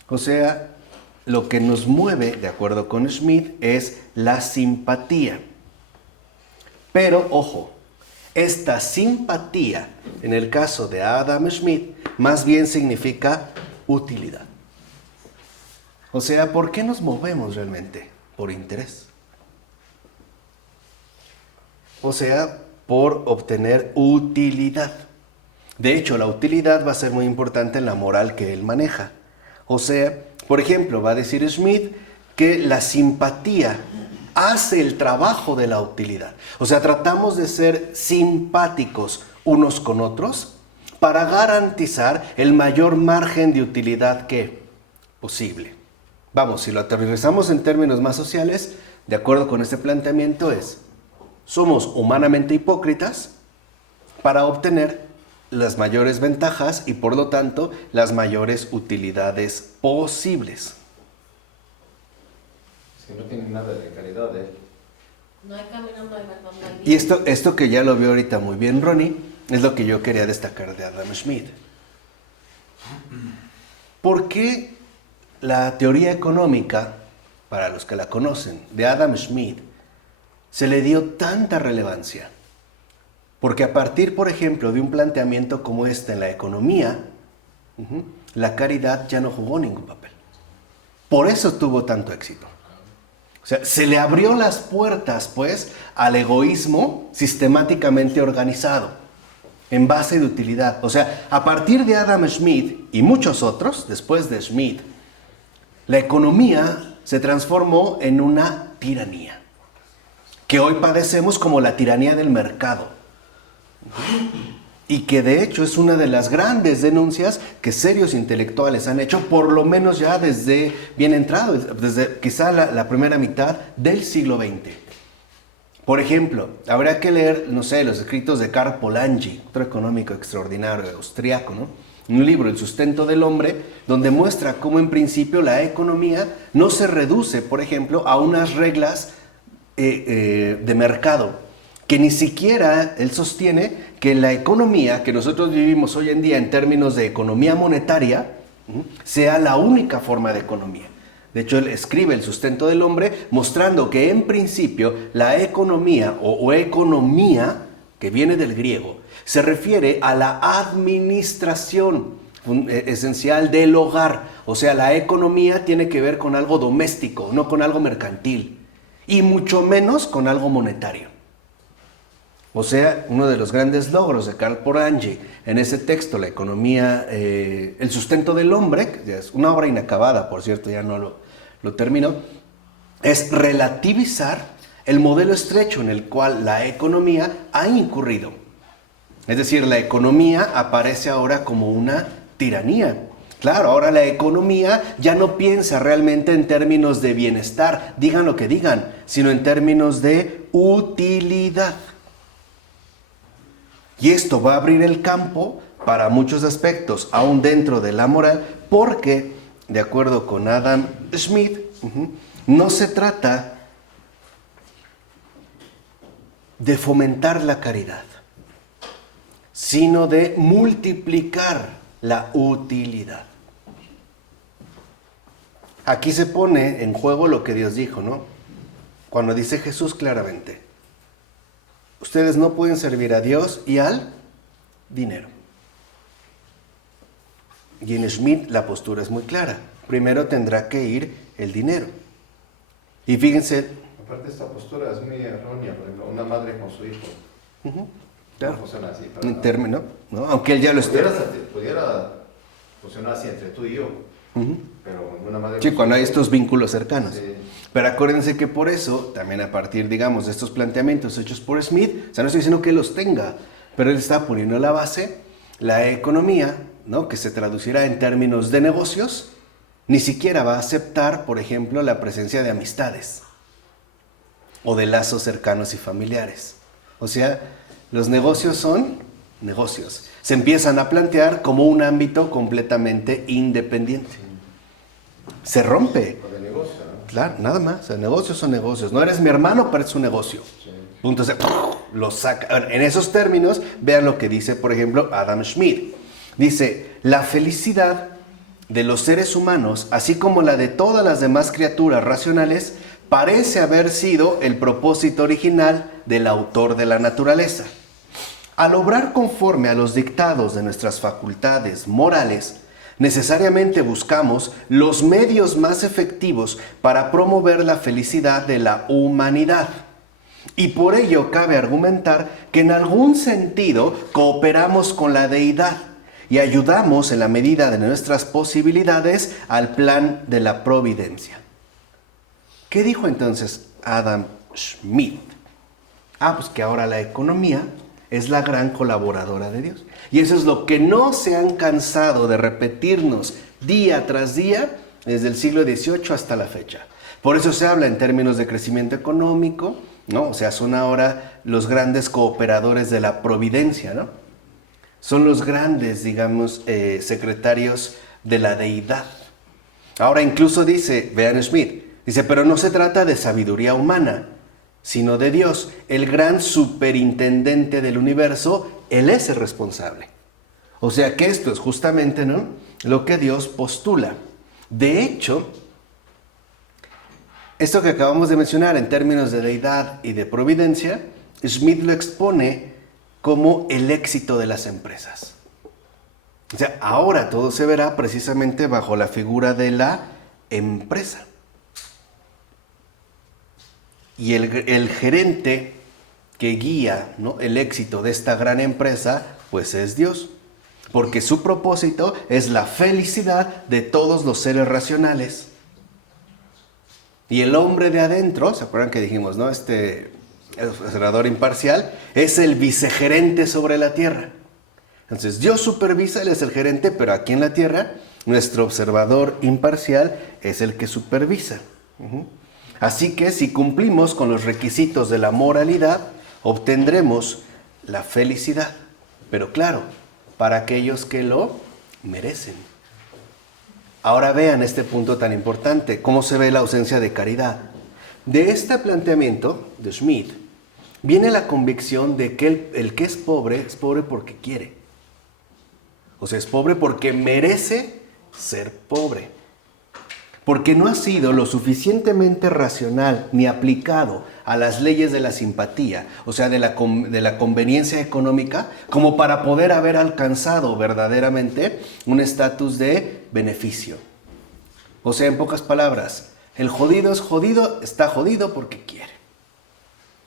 O sea, lo que nos mueve, de acuerdo con Smith, es la simpatía. Pero, ojo, esta simpatía, en el caso de Adam Smith, más bien significa utilidad. O sea, ¿por qué nos movemos realmente? Por interés. O sea, por obtener utilidad. De hecho, la utilidad va a ser muy importante en la moral que él maneja. O sea, por ejemplo, va a decir Smith que la simpatía hace el trabajo de la utilidad. O sea, tratamos de ser simpáticos unos con otros para garantizar el mayor margen de utilidad que posible. Vamos, si lo aterrizamos en términos más sociales, de acuerdo con este planteamiento es: somos humanamente hipócritas para obtener las mayores ventajas y por lo tanto las mayores utilidades posibles. Si no tienen nada de caridad, No hay camino, no hay verdad, no hay vida. Y esto que ya lo vio ahorita muy bien Ronnie, es lo que yo quería destacar de Adam Smith. ¿Por qué la teoría económica, para los que la conocen, de Adam Smith, se le dio tanta relevancia? Porque a partir, por ejemplo, de un planteamiento como este en la economía, la caridad ya no jugó ningún papel. Por eso tuvo tanto éxito. O sea, se le abrió las puertas, pues, al egoísmo sistemáticamente organizado. en base de utilidad. O sea, a partir de Adam Smith y muchos otros, después de Smith, la economía se transformó en una tiranía, que hoy padecemos como la tiranía del mercado. Y que de hecho es una de las grandes denuncias que serios intelectuales han hecho, por lo menos ya desde bien entrado, desde quizá la primera mitad del siglo XX. Por ejemplo, habría que leer, no sé, los escritos de Karl Polanyi, otro económico extraordinario, austriaco, ¿no? Un libro, El sustento del hombre, donde muestra cómo en principio la economía no se reduce, por ejemplo, a unas reglas de mercado, que ni siquiera él sostiene que la economía que nosotros vivimos hoy en día en términos de economía monetaria sea la única forma de economía. De hecho, él escribe El sustento del hombre mostrando que en principio la economía o economía, que viene del griego, se refiere a la administración esencial del hogar. O sea, la economía tiene que ver con algo doméstico, no con algo mercantil, y mucho menos con algo monetario. O sea, uno de los grandes logros de Karl Polanyi en ese texto, la economía, El sustento del hombre, que es una obra inacabada, por cierto, ya no lo terminó, es relativizar el modelo estrecho en el cual la economía ha incurrido. Es decir, la economía aparece ahora como una tiranía. Claro, ahora la economía ya no piensa realmente en términos de bienestar, digan lo que digan, sino en términos de utilidad. Y esto va a abrir el campo para muchos aspectos, aún dentro de la moral, porque, de acuerdo con Adam Smith, no se trata de fomentar la caridad, sino de multiplicar la utilidad. Aquí se pone en juego lo que Dios dijo, ¿no? Cuando dice Jesús claramente: ustedes no pueden servir a Dios y al dinero. Y en Smith la postura es muy clara. Primero tendrá que ir el dinero. Y fíjense... Aparte esta postura es muy errónea, por ejemplo, una madre con su hijo. Claro. No funciona así. En término, ¿no? Aunque él ya lo esté... Pudiera funcionar así entre tú y yo, pero una madre... Sí, cuando hay estos vínculos cercanos. Sí. Pero acuérdense que por eso, también a partir, digamos, de estos planteamientos hechos por Smith, o sea, no estoy diciendo que él los tenga, pero él está poniendo la base, la economía, ¿no?, que se traducirá en términos de negocios, ni siquiera va a aceptar, por ejemplo, la presencia de amistades o de lazos cercanos y familiares. O sea, los negocios son negocios. Se empiezan a plantear como un ámbito completamente independiente. Se rompe. O de negocio, ¿no? Claro, nada más. O sea, negocios son negocios. No eres mi hermano, pero es un negocio. Sí. Punto. O sea, lo saca. En esos términos, vean lo que dice, por ejemplo, Adam Smith. Dice: la felicidad de los seres humanos, así como la de todas las demás criaturas racionales, parece haber sido el propósito original del autor de la naturaleza. Al obrar conforme a los dictados de nuestras facultades morales, necesariamente buscamos los medios más efectivos para promover la felicidad de la humanidad. Y por ello cabe argumentar que en algún sentido cooperamos con la deidad y ayudamos en la medida de nuestras posibilidades al plan de la providencia. ¿Qué dijo entonces Adam Smith? Pues que ahora la economía es la gran colaboradora de Dios. Y eso es lo que no se han cansado de repetirnos día tras día desde el siglo XVIII hasta la fecha. Por eso se habla en términos de crecimiento económico, ¿no? O sea, son ahora los grandes cooperadores de la providencia, ¿no? Son los grandes, digamos, secretarios de la deidad. Ahora incluso dice, vean Smith, dice, pero no se trata de sabiduría humana, sino de Dios, el gran superintendente del universo. Él es el responsable. O sea que esto es justamente, ¿no?, lo que Dios postula. De hecho, esto que acabamos de mencionar en términos de deidad y de providencia, Smith lo expone como el éxito de las empresas. O sea, ahora todo se verá precisamente bajo la figura de la empresa. Y el gerente que guía, ¿no?, el éxito de esta gran empresa, pues es Dios. Porque su propósito es la felicidad de todos los seres racionales. Y el hombre de adentro, ¿se acuerdan que dijimos, no? El observador imparcial es el vicegerente sobre la tierra. Entonces Dios supervisa, Él es el gerente, pero aquí en la tierra, nuestro observador imparcial es el que supervisa. Así que si cumplimos con los requisitos de la moralidad, obtendremos la felicidad. Pero claro, para aquellos que lo merecen. Ahora vean este punto tan importante, cómo se ve la ausencia de caridad. De este planteamiento de Schmidt, viene la convicción de que el que es pobre porque quiere. O sea, es pobre porque merece ser pobre. Porque no ha sido lo suficientemente racional ni aplicado a las leyes de la simpatía, o sea, de la conveniencia económica, como para poder haber alcanzado verdaderamente un estatus de beneficio. O sea, en pocas palabras, el jodido es jodido, está jodido porque quiere.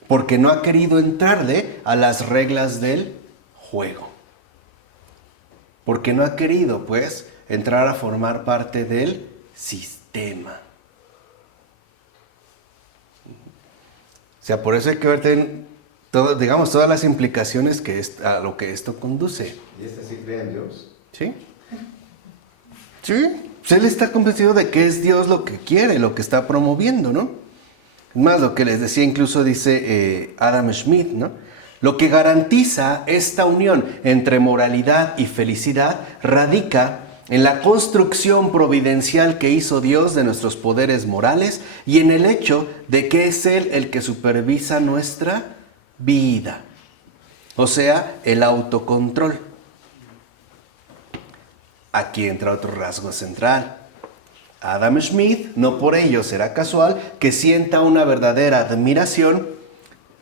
Porque no ha querido entrarle a las reglas del juego. Porque no ha querido, pues, entrar a formar parte del sistema. O sea, por eso hay que ver todas las implicaciones a lo que esto conduce. ¿Y este sí cree en Dios? ¿Sí? Sí. Pues él está convencido de que es Dios lo que quiere, lo que está promoviendo, ¿no? Es más, lo que les decía, incluso dice Adam Smith, ¿no? Lo que garantiza esta unión entre moralidad y felicidad radica en la construcción providencial que hizo Dios de nuestros poderes morales y en el hecho de que es Él el que supervisa nuestra vida. O sea, el autocontrol. Aquí entra otro rasgo central. Adam Smith, no por ello será casual que sienta una verdadera admiración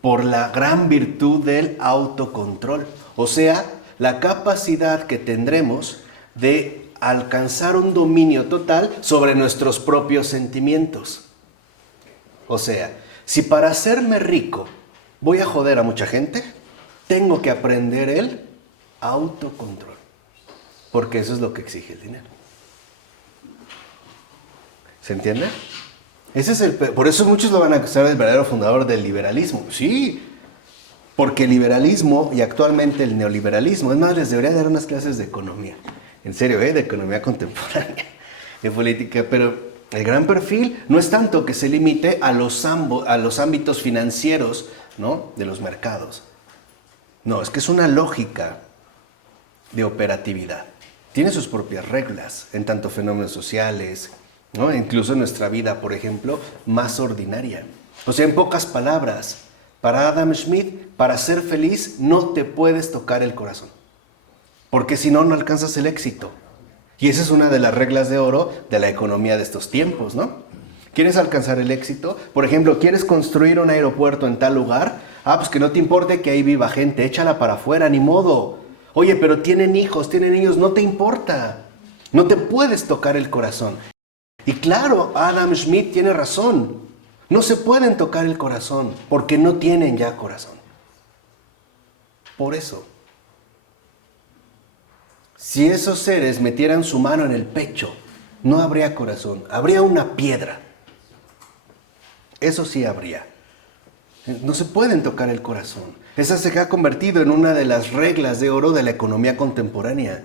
por la gran virtud del autocontrol. O sea, la capacidad que tendremos de alcanzar un dominio total sobre nuestros propios sentimientos. O sea, si para hacerme rico voy a joder a mucha gente, tengo que aprender el autocontrol. Porque eso es lo que exige el dinero. ¿Se entiende? Por eso muchos lo van a acusar del verdadero fundador del liberalismo. Sí, porque el liberalismo y actualmente el neoliberalismo, es más, les debería dar unas clases de economía. En serio, de economía contemporánea, de política, pero el gran perfil no es tanto que se limite a los ámbitos financieros, ¿no?, de los mercados. No, es que es una lógica de operatividad. Tiene sus propias reglas en tanto fenómenos sociales, ¿no?, incluso en nuestra vida, por ejemplo, más ordinaria. O sea, en pocas palabras, para Adam Smith, para ser feliz no te puedes tocar el corazón. Porque si no, no alcanzas el éxito. Y esa es una de las reglas de oro de la economía de estos tiempos, ¿no? ¿Quieres alcanzar el éxito? Por ejemplo, ¿quieres construir un aeropuerto en tal lugar? Pues que no te importe que ahí viva gente, échala para afuera, ni modo. Oye, pero tienen hijos, tienen niños, no te importa. No te puedes tocar el corazón. Y claro, Adam Smith tiene razón. No se pueden tocar el corazón porque no tienen ya corazón. Por eso. Si esos seres metieran su mano en el pecho, no habría corazón, habría una piedra. Eso sí habría. No se pueden tocar el corazón. Esa se ha convertido en una de las reglas de oro de la economía contemporánea.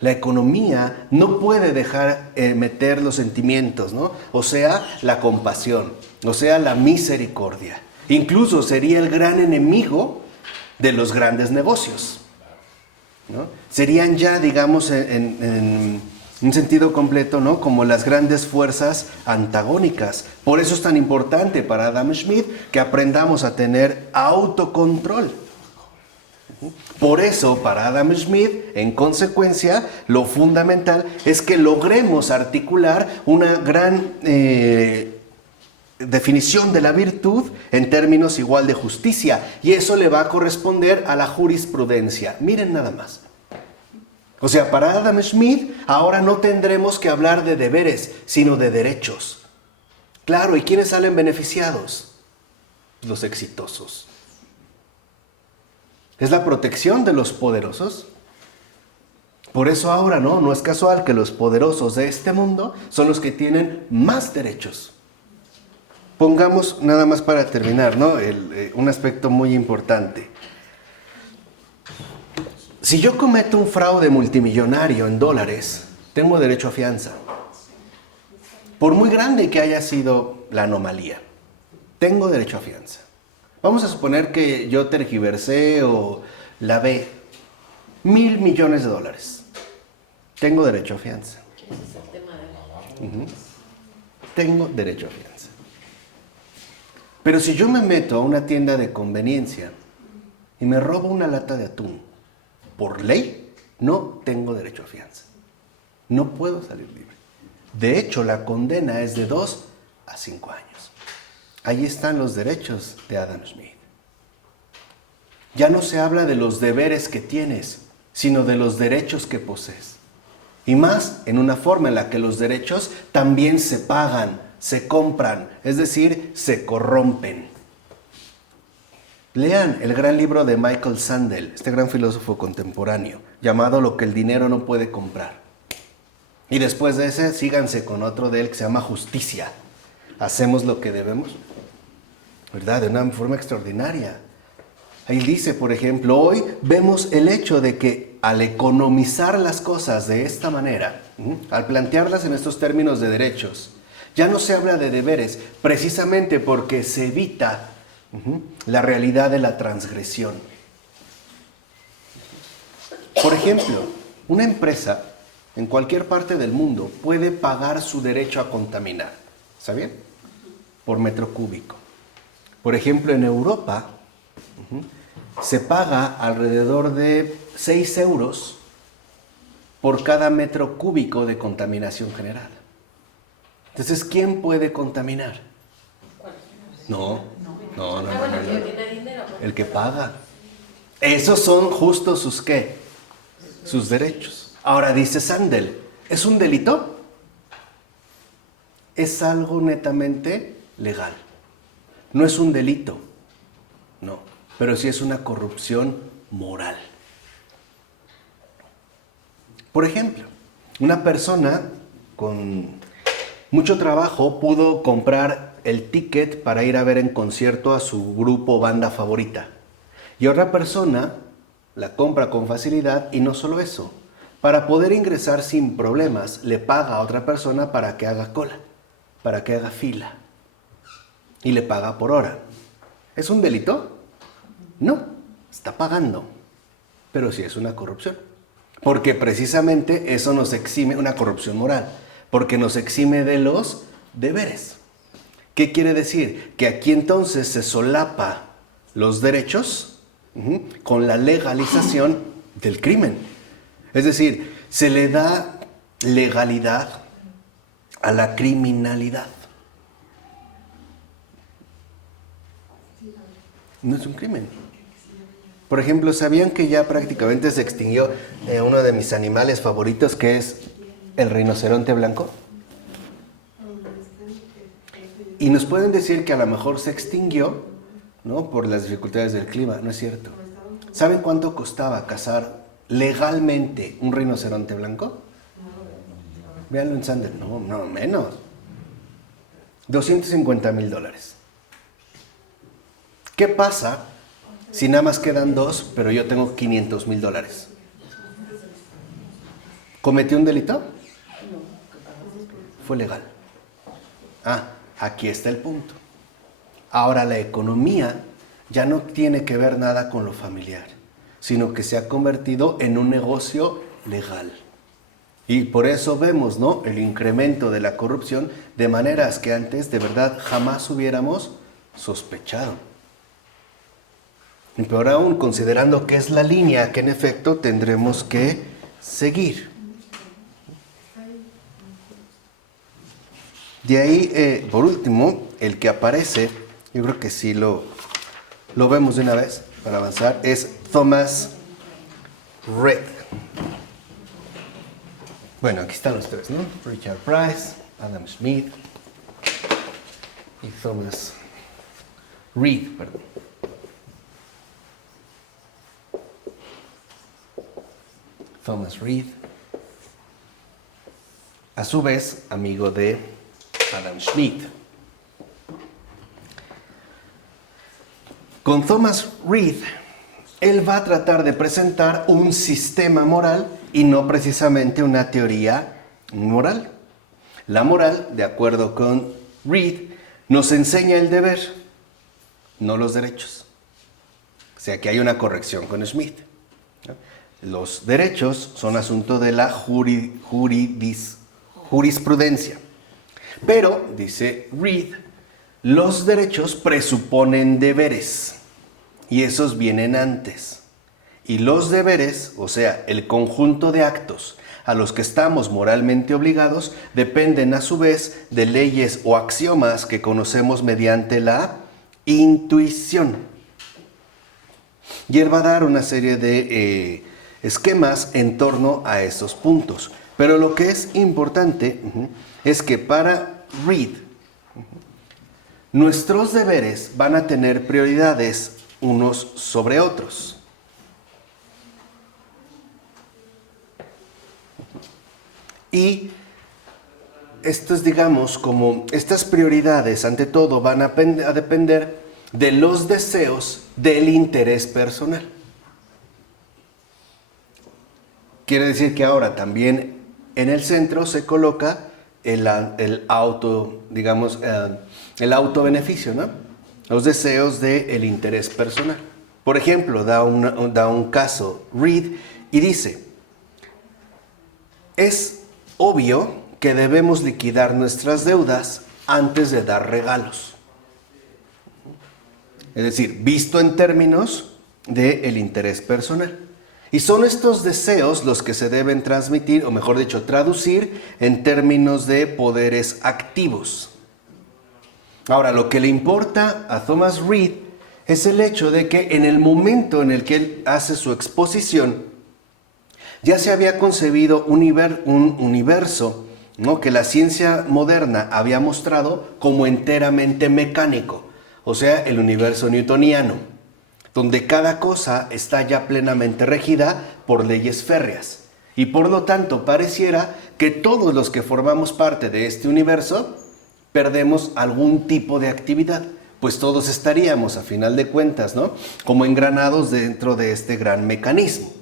La economía no puede dejar meter los sentimientos, ¿no? O sea, la compasión, o sea, la misericordia. Incluso sería el gran enemigo de los grandes negocios, ¿no? Serían ya, digamos, en un sentido completo, ¿no?, como las grandes fuerzas antagónicas. Por eso es tan importante para Adam Smith que aprendamos a tener autocontrol. Por eso, para Adam Smith, en consecuencia, lo fundamental es que logremos articular una gran definición de la virtud en términos igual de justicia, y eso le va a corresponder a la jurisprudencia. Miren nada más. O sea, para Adam Smith, ahora no tendremos que hablar de deberes, sino de derechos. Claro, ¿y quiénes salen beneficiados? Los exitosos. Es la protección de los poderosos. Por eso ahora no es casual que los poderosos de este mundo son los que tienen más derechos. Pongamos nada más para terminar, ¿no? Un aspecto muy importante. Si yo cometo un fraude multimillonario en dólares, tengo derecho a fianza. Por muy grande que haya sido la anomalía, tengo derecho a fianza. Vamos a suponer que yo tergiversé o lavé $1,000 millones. Tengo derecho a fianza. Ese es el tema de Tengo derecho a fianza. Pero si yo me meto a una tienda de conveniencia y me robo una lata de atún, por ley, no tengo derecho a fianza. No puedo salir libre. De hecho, la condena es de 2 a 5 años. Ahí están los derechos de Adam Smith. Ya no se habla de los deberes que tienes, sino de los derechos que posees. Y más en una forma en la que los derechos también se pagan, se compran, es decir, se corrompen. Lean el gran libro de Michael Sandel, este gran filósofo contemporáneo, llamado Lo que el dinero no puede comprar. Y después de ese, síganse con otro de él que se llama Justicia. ¿Hacemos lo que debemos? ¿Verdad? De una forma extraordinaria. Ahí dice, por ejemplo, hoy vemos el hecho de que al economizar las cosas de esta manera, al plantearlas en estos términos de derechos, ya no se habla de deberes, precisamente porque se evita la realidad de la transgresión. Por ejemplo, una empresa en cualquier parte del mundo puede pagar su derecho a contaminar. ¿Sabían? Por metro cúbico. Por ejemplo, en Europa se paga alrededor de 6 euros por cada metro cúbico de contaminación generada. Entonces, ¿quién puede contaminar? No. bueno, que tiene dinero. El que paga. Esos son justo sus ¿qué? Sus derechos. Ahora dice Sandel, ¿es un delito? Es algo netamente legal. No es un delito, no, pero sí es una corrupción moral. Por ejemplo, una persona con mucho trabajo pudo comprar el ticket para ir a ver en concierto a su grupo o banda favorita. Y otra persona la compra con facilidad y no solo eso, para poder ingresar sin problemas, le paga a otra persona para que haga cola, para que haga fila. Y le paga por hora. ¿Es un delito? No, está pagando. Pero sí es una corrupción. Porque precisamente eso nos exime, una corrupción moral, porque nos exime de los deberes. ¿Qué quiere decir? Que aquí entonces se solapa los derechos con la legalización del crimen. Es decir, se le da legalidad a la criminalidad. No es un crimen. Por ejemplo, ¿sabían que ya prácticamente se extinguió uno de mis animales favoritos, que es el rinoceronte blanco? Y nos pueden decir que a lo mejor se extinguió, ¿no?, por las dificultades del clima. No es cierto. ¿Saben cuánto costaba cazar legalmente un rinoceronte blanco? Véanlo en Sandel. No, menos. $250,000. ¿Qué pasa si nada más quedan 2, pero yo tengo $500,000? ¿Cometí un delito? Fue legal. Aquí está el punto. Ahora la economía ya no tiene que ver nada con lo familiar, sino que se ha convertido en un negocio legal. Y por eso vemos, ¿no?, el incremento de la corrupción de maneras que antes de verdad jamás hubiéramos sospechado. Y peor aún, considerando que es la línea que en efecto tendremos que seguir. De ahí, por último, el que aparece, yo creo que sí lo vemos de una vez para avanzar, es Thomas Reid. Bueno, aquí están los tres, ¿no? Richard Price, Adam Smith y Thomas Reid, perdón. Thomas Reid, a su vez amigo de Adam Smith. Con Thomas Reid, él va a tratar de presentar un sistema moral y no precisamente una teoría moral. La moral, de acuerdo con Reid, nos enseña el deber, no los derechos. O sea que hay una corrección con Smith. Los derechos son asunto de la jurisprudencia. Pero, dice Reid, los derechos presuponen deberes y esos vienen antes. Y los deberes, o sea, el conjunto de actos a los que estamos moralmente obligados, dependen a su vez de leyes o axiomas que conocemos mediante la intuición. Y él va a dar una serie de esquemas en torno a esos puntos. Pero lo que es importante es que para Reid, nuestros deberes van a tener prioridades unos sobre otros. Y estos, digamos, como estas prioridades, ante todo, van a depender de los deseos del interés personal. Quiere decir que ahora también en el centro se coloca el autobeneficio, ¿no? Los deseos del interés personal. Por ejemplo, da un caso Reid y dice: es obvio que debemos liquidar nuestras deudas antes de dar regalos. Es decir, visto en términos del interés personal. Y son estos deseos los que se deben transmitir, o mejor dicho, traducir en términos de poderes activos. Ahora, lo que le importa a Thomas Reid es el hecho de que en el momento en el que él hace su exposición, ya se había concebido un universo, ¿no?, que la ciencia moderna había mostrado como enteramente mecánico, o sea, el universo newtoniano, donde cada cosa está ya plenamente regida por leyes férreas. Y por lo tanto pareciera que todos los que formamos parte de este universo perdemos algún tipo de actividad, pues todos estaríamos, a final de cuentas, ¿no?, como engranados dentro de este gran mecanismo.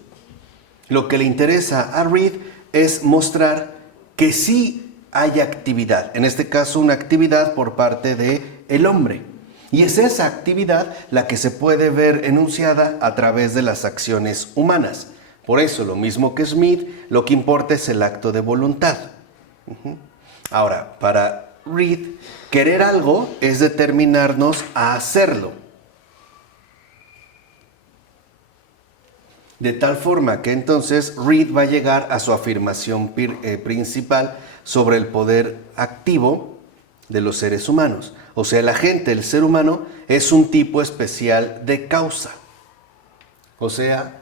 Lo que le interesa a Reid es mostrar que sí hay actividad, en este caso una actividad por parte del hombre. Y es esa actividad la que se puede ver enunciada a través de las acciones humanas. Por eso, lo mismo que Smith, lo que importa es el acto de voluntad. Ahora, para Reid, querer algo es determinarnos a hacerlo. De tal forma que entonces Reid va a llegar a su afirmación principal sobre el poder activo de los seres humanos. O sea, el ser humano, es un tipo especial de causa. O sea,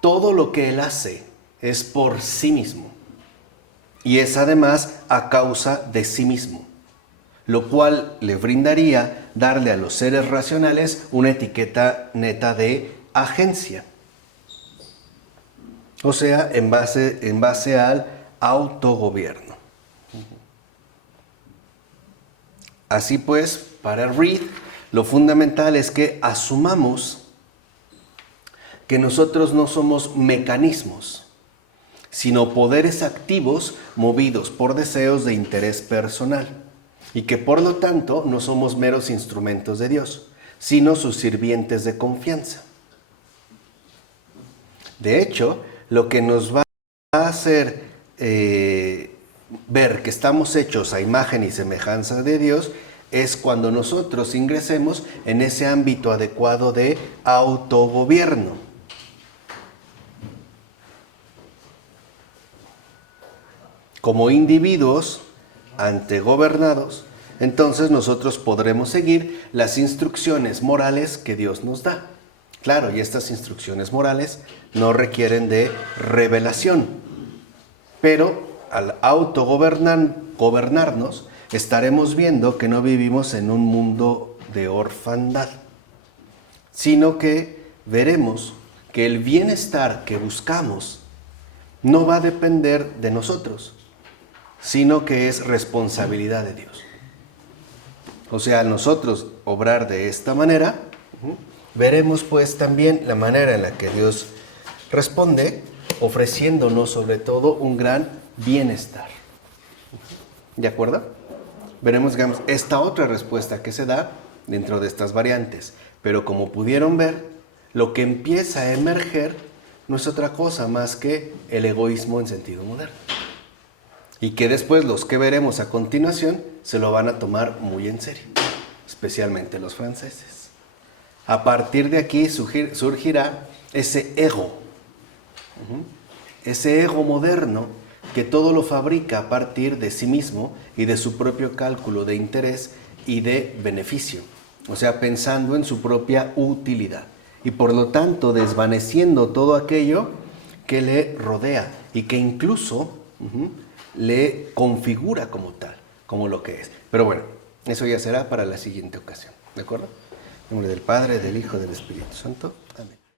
todo lo que él hace es por sí mismo. Y es además a causa de sí mismo. Lo cual le brindaría darle a los seres racionales una etiqueta neta de agencia. O sea, en base al autogobierno. Así pues, para Reid, lo fundamental es que asumamos que nosotros no somos mecanismos, sino poderes activos movidos por deseos de interés personal, y que por lo tanto no somos meros instrumentos de Dios, sino sus sirvientes de confianza. De hecho, lo que nos va a hacer ver que estamos hechos a imagen y semejanza de Dios es cuando nosotros ingresemos en ese ámbito adecuado de autogobierno. Como individuos antegobernados, entonces nosotros podremos seguir las instrucciones morales que Dios nos da. Claro, y estas instrucciones morales no requieren de revelación, pero al autogobernarnos, estaremos viendo que no vivimos en un mundo de orfandad, sino que veremos que el bienestar que buscamos no va a depender de nosotros, sino que es responsabilidad de Dios. O sea, al nosotros obrar de esta manera, veremos pues también la manera en la que Dios responde, ofreciéndonos sobre todo un gran bienestar. ¿De acuerdo? Veremos, digamos, esta otra respuesta que se da dentro de estas variantes. Pero como pudieron ver, lo que empieza a emerger no es otra cosa más que el egoísmo en sentido moderno. Y que después los que veremos a continuación se lo van a tomar muy en serio, especialmente los franceses. A partir de aquí surgirá ese ego moderno que todo lo fabrica a partir de sí mismo y de su propio cálculo de interés y de beneficio, o sea, pensando en su propia utilidad y por lo tanto desvaneciendo todo aquello que le rodea y que incluso le configura como tal, como lo que es. Pero bueno, eso ya será para la siguiente ocasión, ¿de acuerdo? En nombre del Padre, del Hijo y del Espíritu Santo.